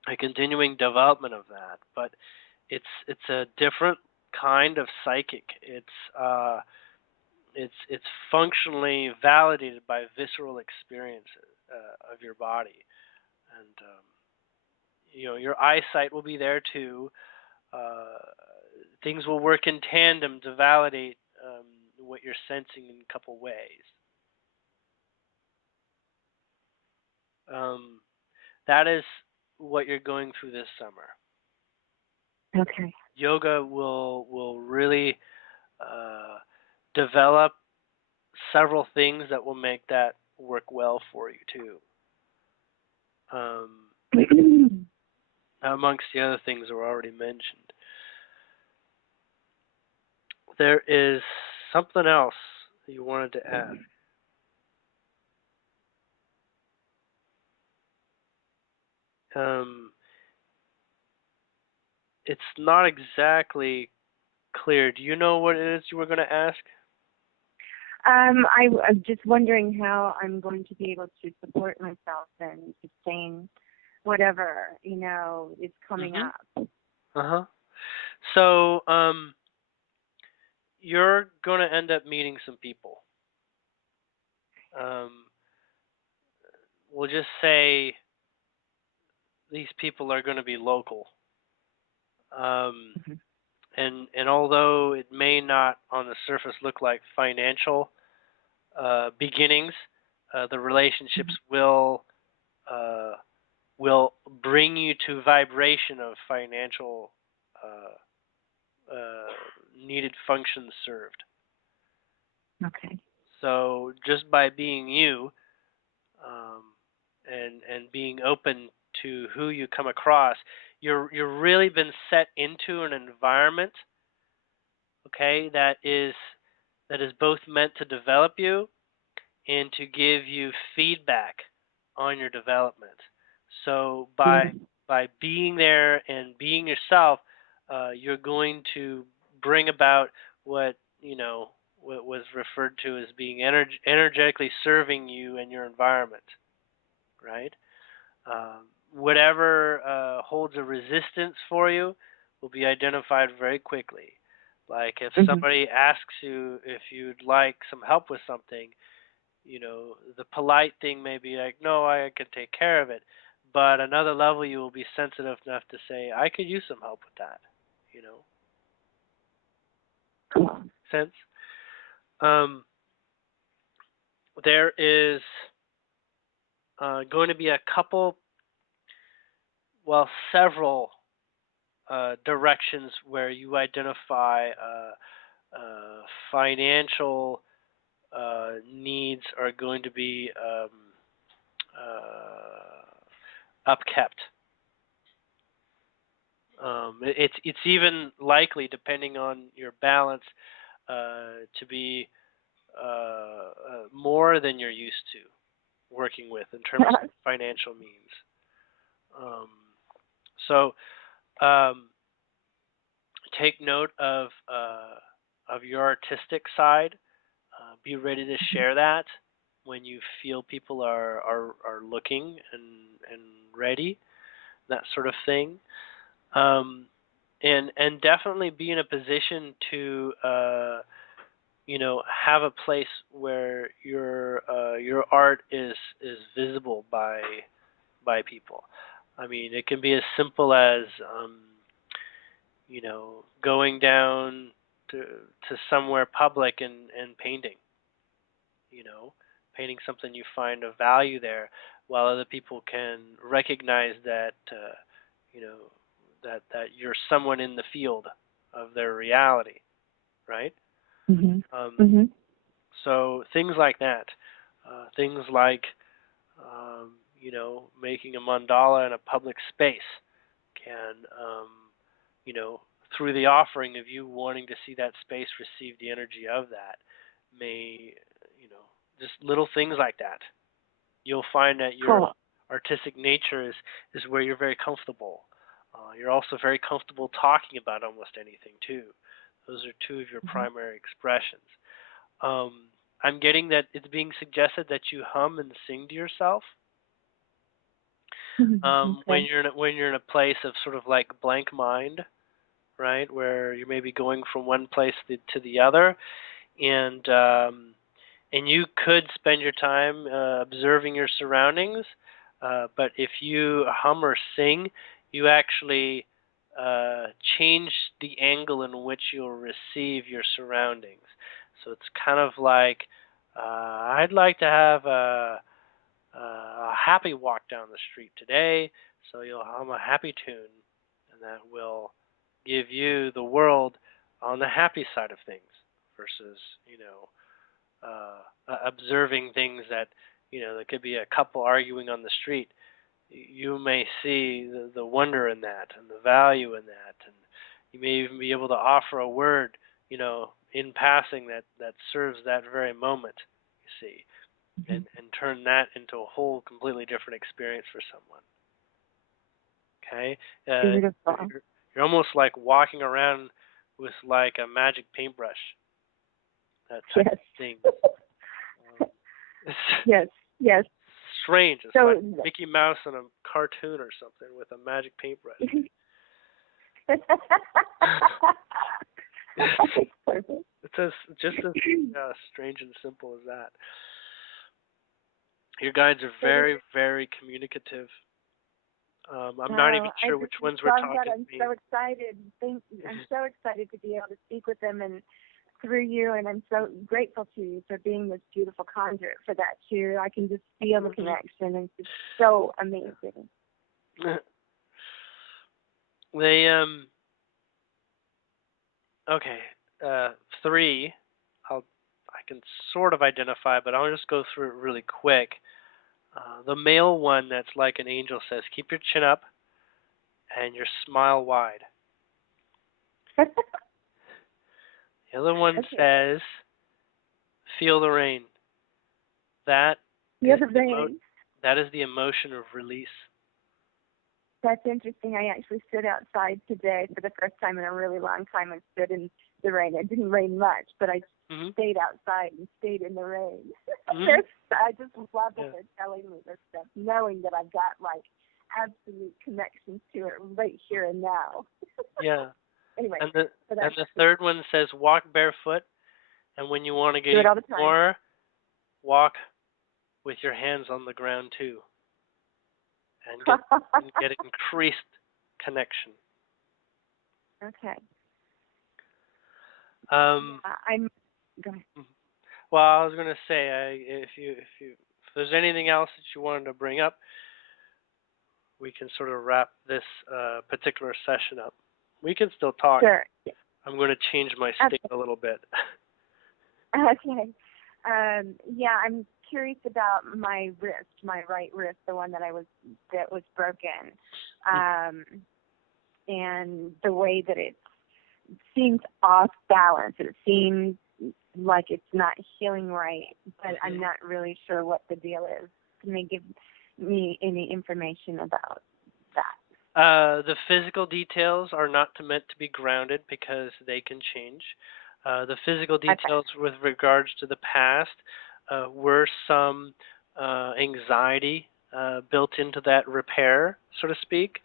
a continuing development of that, but it's a different kind of psychic. It's functionally validated by visceral experiences of your body, and your eyesight will be there too. Uh, Things will work in tandem to validate what you're sensing in a couple ways. Um, that is what you're going through this summer. Okay. Yoga will really uh, develop several things that will make that work well for you too. Um, Amongst the other things that were already mentioned, there is something else you wanted to add. Um, it's not exactly clear. Do you know what it is you were going to ask? I'm just wondering how I'm going to be able to support myself and sustain whatever, is coming Mhm. up. Uh-huh. So, you're going to end up meeting some people. Um, we'll just say these people are going to be local. Um, Mhm. and although it may not on the surface look like financial beginnings, the relationships Mhm. uh, will bring you to vibration of financial needed functions served. Okay. So just by being you, um, and being open to who you come across, you're really been set into an environment, okay, that is both meant to develop you and to give you feedback on your development. So Mhm. by being there and being yourself, you're going to bring about what what was referred to as being energetically serving you and your environment, right? Whatever holds a resistance for you will be identified very quickly. Like if Mhm. somebody asks you if you'd like some help with something, the polite thing may be like, no, I can take care of it. But another level, you will be sensitive enough to say, I could use some help with that. You know, Cool. sense. Um, there is going to be a couple, well, several directions where you identify financial needs are going to be upkept. It's even likely, depending on your balance, to be more than you're used to working with in terms of financial means. Um, so um, take note of your artistic side. Be ready to share that when you feel people are looking and ready, that sort of thing. Um, and definitely be in a position to have a place where your art is visible by people. I mean, it can be as simple as going down to somewhere public and painting. You know, painting something you find of value there, while other people can recognize that you know that you're someone in the field of their reality, right? Mhm. Um, Mhm. so things like that, things like making a mandala in a public space can you know through the offering of you wanting to see that space receive the energy of that may just little things like that. You'll find that your Cool. artistic nature is where you're very comfortable. You're also very comfortable talking about almost anything too. Those are two of your Mhm. primary expressions. Um, I'm getting that it's being suggested that you hum and sing to yourself when Okay. you're in a place of sort of like blank mind, right, where you may be going from one place to the other, and you could spend your time observing your surroundings, but if you hum or sing, you actually change the angle in which you'll receive your surroundings. So it's kind of like I'd like to have a happy walk down the street today, so you'll hum a happy tune, and that will give you the world on the happy side of things versus observing things that there could be a couple arguing on the street. You may see the wonder in that and the value in that, and you may even be able to offer a word, in passing that serves that very moment. You see, Mhm. and turn that into a whole completely different experience for someone. Okay, Beautiful. you're You're almost like walking around with like a magic paintbrush, that type Yes. of thing. It's Yes. Yes. strange. It's So like Mickey Mouse in a cartoon or something with a magic paintbrush. That's perfect. It's just as strange and simple as that. Your guides are very, very communicative. I'm not even I sure just which ones we're love talking that. I'm so excited. I'm so excited to be able to speak with them and through you, and I'm so grateful to you for being this beautiful conduit for that too. I can just feel the connection, and it's so amazing. They okay. 3. I can sort of identify, but I'll just go through it really quick. The male one that's like an angel says, keep your chin up and your smile wide. The other one says, feel the rain. That Feel the rain. That is the emotion of release. That's interesting. I actually stood outside today for the first time in a really long time and stood in the rain. It didn't rain much, but I stayed outside and stayed in the rain. I just love that they're telling me this stuff, knowing that I've got like absolute connections to it right here and now. Yeah. Anyway, and the third one says walk barefoot, and when you want to get even more, walk with your hands on the ground too, and get increased connection. Okay. I'm. Go ahead. Well, I was going to say, if there's anything else that you wanted to bring up, we can sort of wrap this particular session up. We can still talk. Sure. I'm going to change my state a little bit. Okay. Yeah, I'm curious about my wrist, my right wrist, the one that was broken, and the way that it seems off balance. It seems like it's not healing right, but I'm not really sure what the deal is. Can they give me any information about that? The physical details are not meant to be grounded because they can change. The physical details with regards to the past were some anxiety built into that repair, so to speak.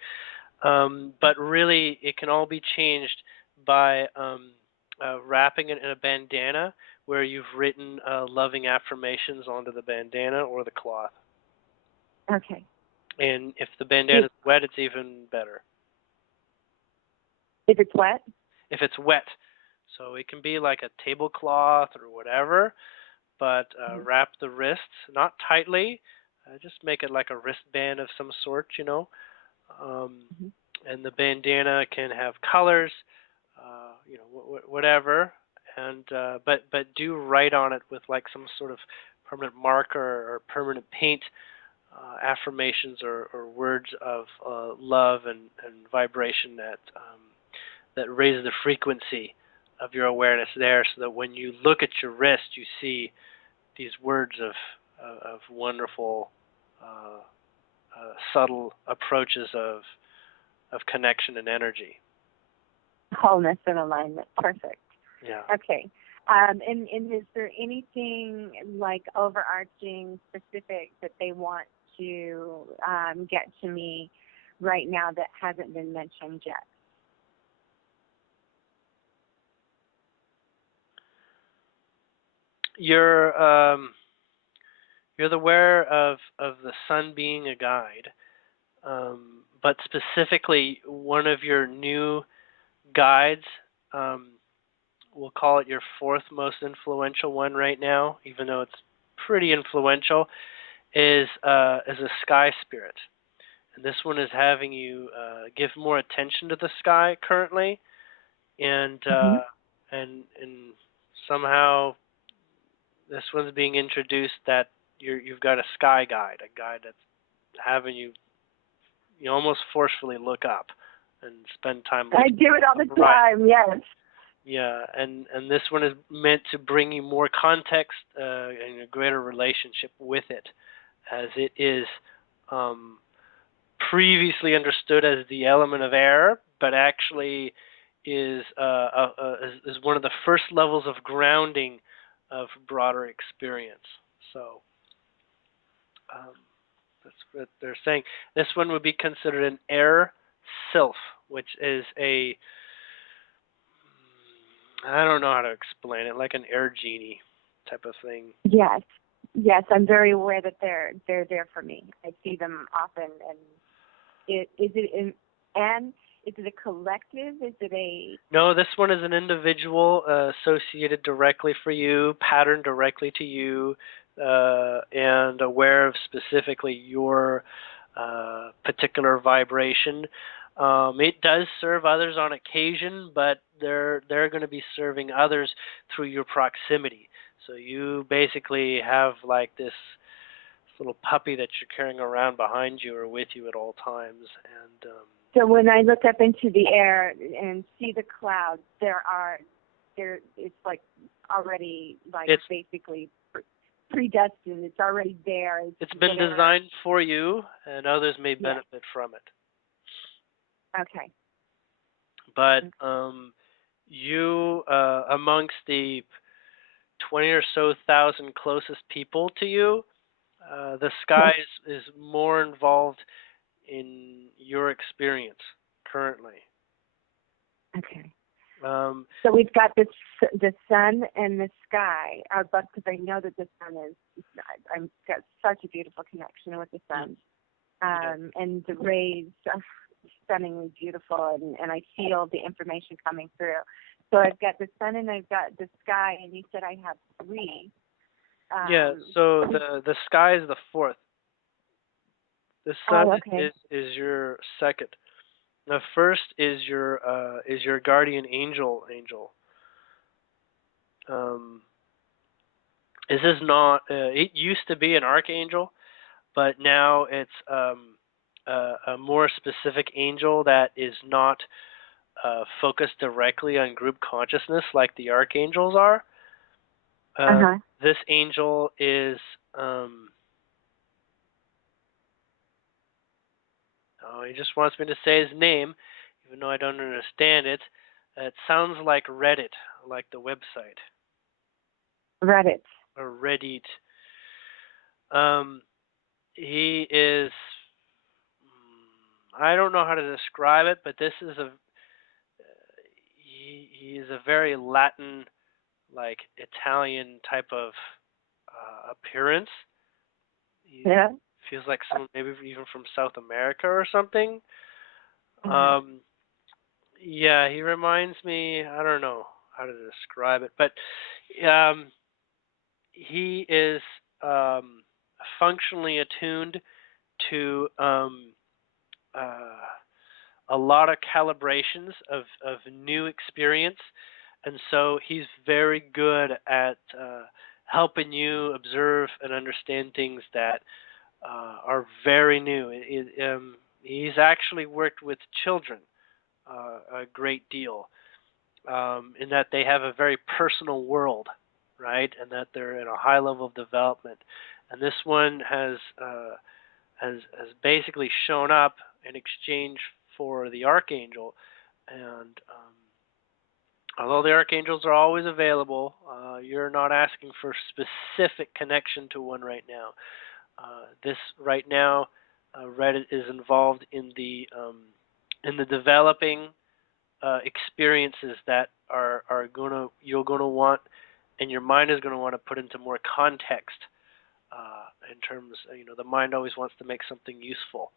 But really, it can all be changed by wrapping it in a bandana where you've written loving affirmations onto the bandana or the cloth. Okay. And if the bandana is wet, it's even better. If it's wet? If it's wet. So it can be like a tablecloth or whatever, but wrap the wrists, not tightly, just make it like a wristband of some sort, you know. And the bandana can have colors, you know, whatever. And but do write on it with like some sort of permanent marker or permanent paint, affirmations or words of love and vibration that raise the frequency of your awareness there, so that when you look at your wrist, you see these words of wonderful, subtle approaches of connection and energy. Wholeness and alignment. Perfect. Yeah. Okay. And is there anything like overarching specific that they want to get to me right now that hasn't been mentioned yet? You're aware of the sun being a guide, but specifically one of your new guides, we'll call it your fourth most influential one right now, even though it's pretty influential, is a sky spirit. And this one is having you give more attention to the sky currently, and somehow this one's being introduced that you've got a sky guide, a guide that's having you almost forcefully look up and spend time looking. I do it all the time, yes. Yeah, and this one is meant to bring you more context and a greater relationship with it, as it is previously understood as the element of air, but actually is one of the first levels of grounding of broader experience. So um, that's what they're saying. This one would be considered an air sylph, which is a, I don't know how to explain it, like an air genie type of thing. Yes. Yes, I'm very aware that they're there for me. I see them often, and is it a collective? Is it a? No, this one is an individual associated directly for you, patterned directly to you, and aware of specifically your particular vibration. It does serve others on occasion, but they're going to be serving others through your proximity. So you basically have like this little puppy that you're carrying around behind you or with you at all times, and So when I look up into the air and see the clouds, it's like already like it's basically predestined. It's already there. it's been whatever. designed for you, and others may Yes. benefit from it. Okay. But you, amongst the 20 or so thousand closest people to you, the sky is more involved in your experience currently. Okay. Um, So we've got the sun and the sky. But because I know that the sun is, I've got such a beautiful connection with the sun, and the rays are stunningly beautiful, and I feel the information coming through. So I've got the sun and I've got the sky, and you said I have three. So the sky is the fourth. The sun okay. is your second. The first is your guardian angel. This is not. It used to be an archangel, but now it's a more specific angel that is not focused directly on group consciousness like the archangels are. This angel is. Oh, he just wants me to say his name, even though I don't understand it. It sounds like Reddit, like the website. Reddit. Or Reddit. He is. I don't know how to describe it, but this is he is a very Latin, like Italian type of appearance. He feels like someone maybe even from South America or something. Yeah, he reminds me. I don't know how to describe it, but he is functionally attuned to a lot of calibrations of new experience, and so he's very good at helping you observe and understand things that are very new. He's actually worked with children a great deal, in that they have a very personal world, right, and that they're in a high level of development. And this one has basically shown up in exchange for the archangel, and although the archangels are always available, you're not asking for specific connection to one right now. This right now, Reddit is involved in the developing experiences that you're gonna want, and your mind is gonna want to put into more context. In terms, the mind always wants to make something useful,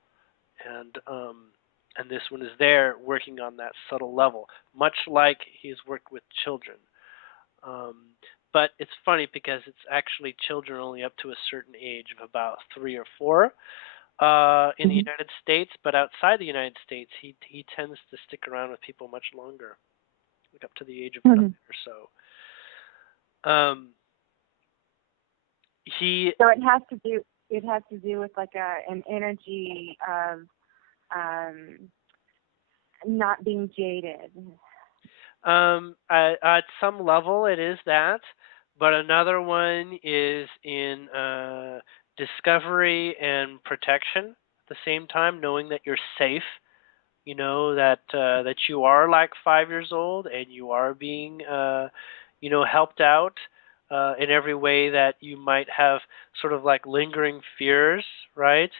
and this one is there working on that subtle level, much like he's worked with children. But it's funny because it's actually children only up to a certain age of about 3 or 4 in the United States, but outside the United States, he tends to stick around with people much longer, like up to the age of 9 or so. So it has to do with like an energy of not being jaded. At some level, it is that, but another one is in discovery and protection at the same time, knowing that you're safe you know, that you are like 5 years old and you are being you know, helped out in every way that you might have sort of like lingering fears, right?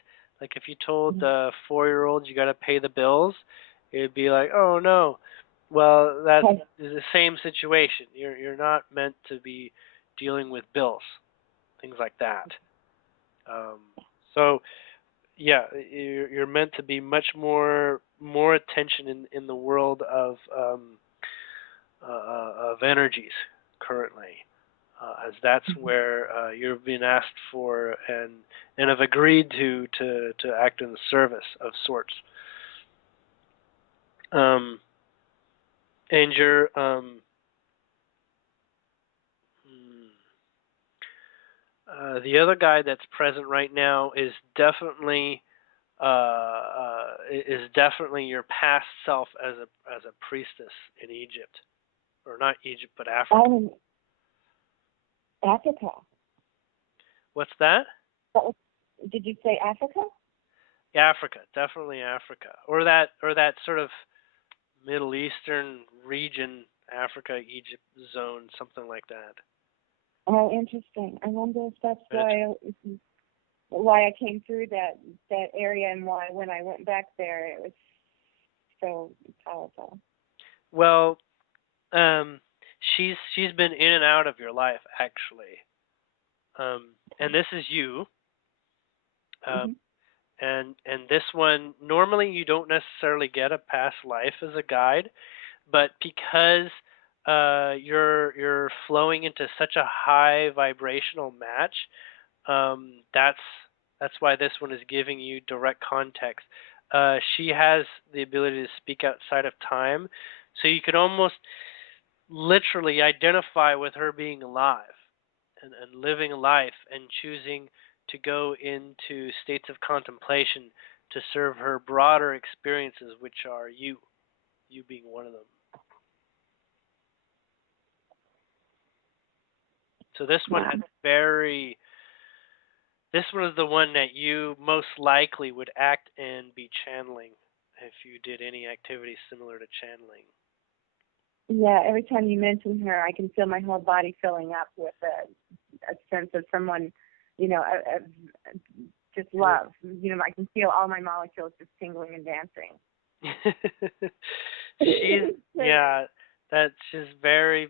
Like if you told the 4-year-old you got to pay the bills, it'd be like, oh no. Well, that's Okay. the same situation. You're not meant to be dealing with bills, things like that. Um, so yeah, you're meant to be much more attention in the world of energies currently, as that's where you're being asked for and have agreed to act in the service of sorts. Um, and you're hmm, the other guy that's present right now is definitely your past self as a priestess in Egypt, or not Egypt, but Africa. Oh, Africa. What's that? That was, did you say Africa? Africa, definitely Africa, or that sort of Middle Eastern region, Africa, Egypt zone, something like that. Oh, interesting. I wonder if that's why I came through that area, and why when I went back there it was so powerful. Well, she's been in and out of your life actually, and this is you. Um, and this one, normally you don't necessarily get a past life as a guide, but because you're flowing into such a high vibrational match, that's why this one is giving you direct context. She has the ability to speak outside of time, so you can almost literally identify with her being alive and living a life and choosing to go into states of contemplation to serve her broader experiences, which are you being one of them. So this one has this one is the one that you most likely would act and be channeling if you did any activity similar to channeling. Yeah, every time you mention her, I can feel my whole body filling up with a sense of someone, you know, just love. You know, I can feel all my molecules just tingling and dancing. She's very,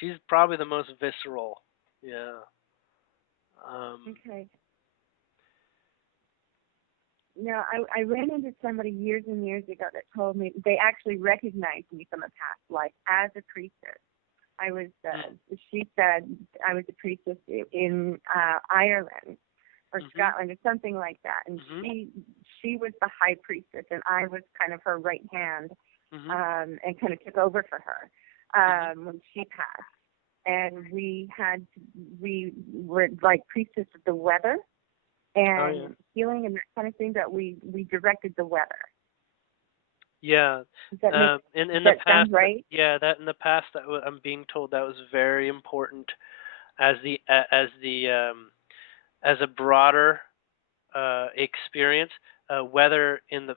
she's probably the most visceral. Yeah. Okay. Now, I ran into somebody years and years ago that told me they actually recognized me from a past life as a priestess. I was, she said I was a priestess in Ireland or Scotland or something like that. And she was the high priestess, and I was kind of her right hand, and kind of took over for her when she passed. And we were like priestess of the weather and healing and that kind of thing, that we directed the weather. Yeah. Does that in that the past, sound right? yeah, that in the past, I'm being told that was very important as a broader experience. Weather in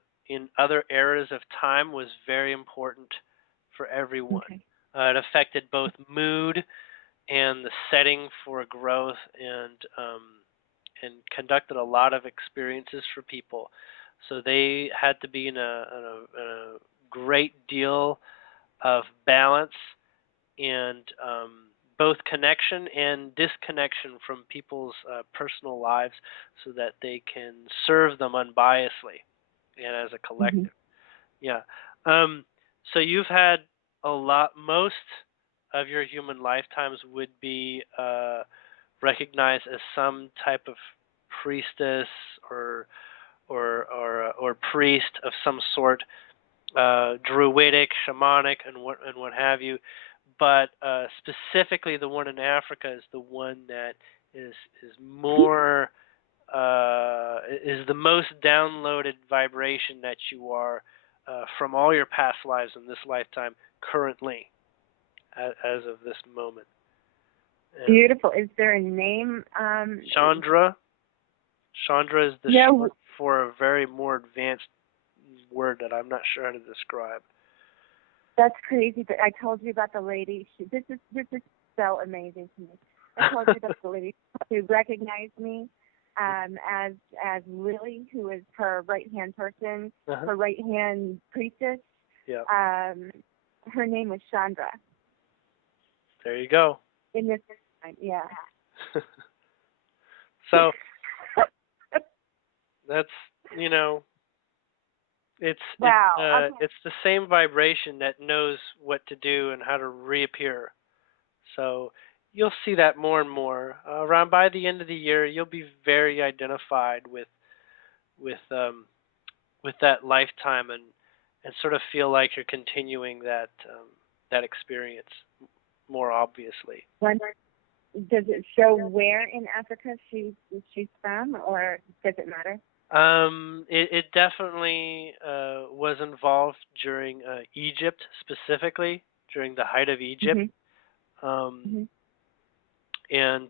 other eras of time was very important for everyone. Okay. It affected both mood and the setting for growth, and conducted a lot of experiences for people. So they had to be in a great deal of balance and both connection and disconnection from people's personal lives, so that they can serve them unbiasedly and as a collective. Yeah. So you've had most of your human lifetimes would be recognized as some type of priestess or priest of some sort, druidic, shamanic, and what have you. But specifically, the one in Africa is the one that is more is the most downloaded vibration that you are from all your past lives in this lifetime currently, as of this moment. Beautiful. Is there a name? Chandra. Chandra is the short for a very more advanced word that I'm not sure how to describe. That's crazy. But I told you about the lady. This is so amazing to me. I told you about the lady who recognized me as Lily, who is her right hand person, her right hand priestess. Yeah. Her name was Chandra. There you go. In this time, yeah. So that's wow. Okay. it's the same vibration that knows what to do and how to reappear. So you'll see that more and more. Around by the end of the year, you'll be very identified with um, with that lifetime and sort of feel like you're continuing that experience more obviously. Does it show where in Africa she's from, or does it matter? It definitely was involved during Egypt, specifically during the height of Egypt. And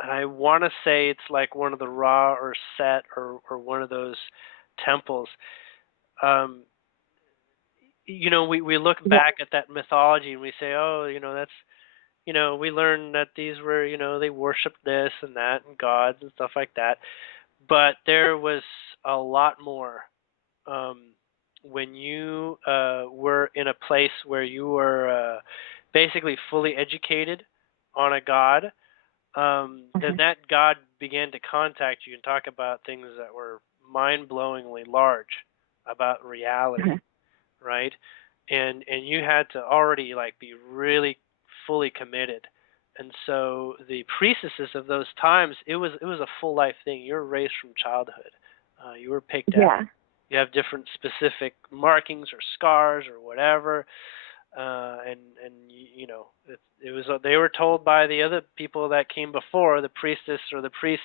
I want to say it's like one of the Ra or Set or one of those temples. Um, we look back at that mythology and we say, oh, that's, we learned that these were, they worshiped this and that and gods and stuff like that. But there was a lot more. When you were in a place where you were basically fully educated on a god, then that god began to contact you and talk about things that were mind-blowingly large about reality, right? And you had to already like be really fully committed. And so the priestesses of those times, it was a full life thing. You were raised from childhood. You were picked out. You have different specific markings or scars or whatever, and it was they were told by the other people that came before, the priestess or the priest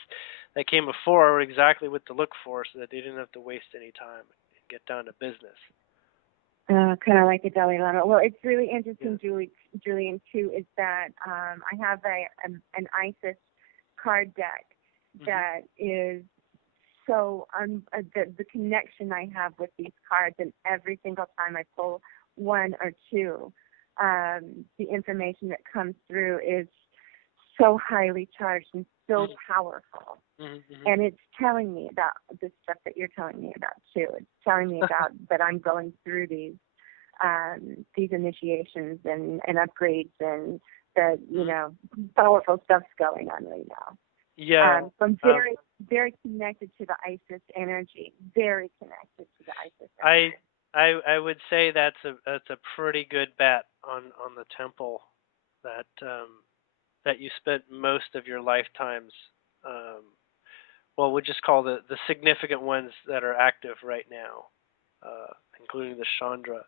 that came before, exactly what to look for, so that they didn't have to waste any time and get down to business. Kind of like a Dalai Lama. Well, it's really interesting, Julien, too, is that I have an ISIS card deck that is so the connection I have with these cards, and every single time I pull one or two, the information that comes through is so highly charged and so powerful. And it's telling me about the stuff that you're telling me about too. It's telling me about that I'm going through these initiations and upgrades, and that powerful stuff's going on right now. Yeah. So I'm very, very connected to the ISIS energy. Very connected to the ISIS energy. I would say that's a pretty good bet on the temple that that you spent most of your lifetimes. Well, we'll just call the significant ones that are active right now, including the Chandra.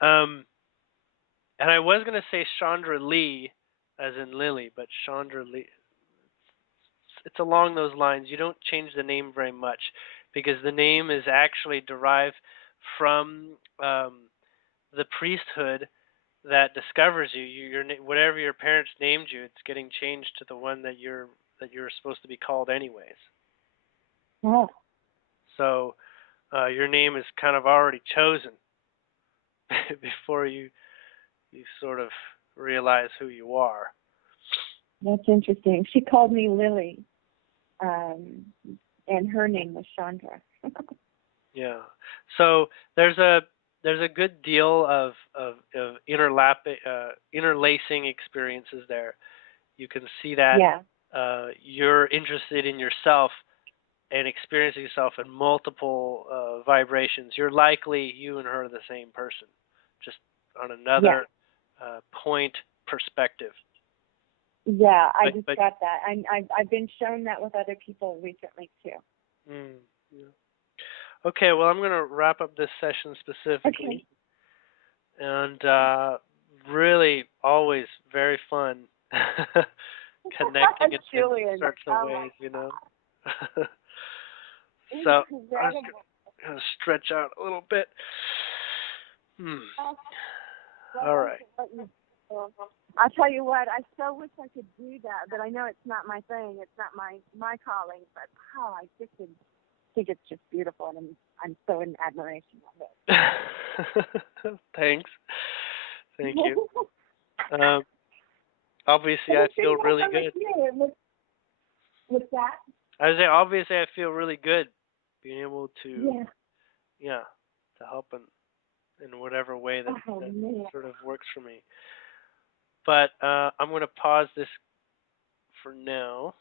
And I was going to say Chandra Lee, as in Lily, but Chandra Lee, it's along those lines. You don't change the name very much because the name is actually derived from the priesthood that discovers you. Whatever your parents named you, it's getting changed to the one that you're supposed to be called anyways. Yeah. So your name is kind of already chosen before you sort of realize who you are. That's interesting. She called me Lily, and her name was Chandra. Yeah. So there's a good deal of interlacing experiences there. You can see that you're interested in yourself and experiencing yourself in multiple vibrations. You're likely, you and her are the same person, just on another point perspective. Yeah, I just got that. I've been shown that with other people recently too. Yeah. Okay, well, I'm going to wrap up this session specifically. Okay. And really, always very fun connecting in sorts of ways, So I'm just going to stretch out a little bit. All right. I'll tell you what, I so wish I could do that, but I know it's not my thing. It's not my calling, but I just could think it's just beautiful, and I'm so in admiration of Thanks. it. Thank you. Um, Obviously, But I it's been feel really awesome with good. you. With that, I say, obviously, I feel really good being able to, yeah. yeah, to help in whatever way that, Oh that man. sort of works for me. But I'm going to pause this for now.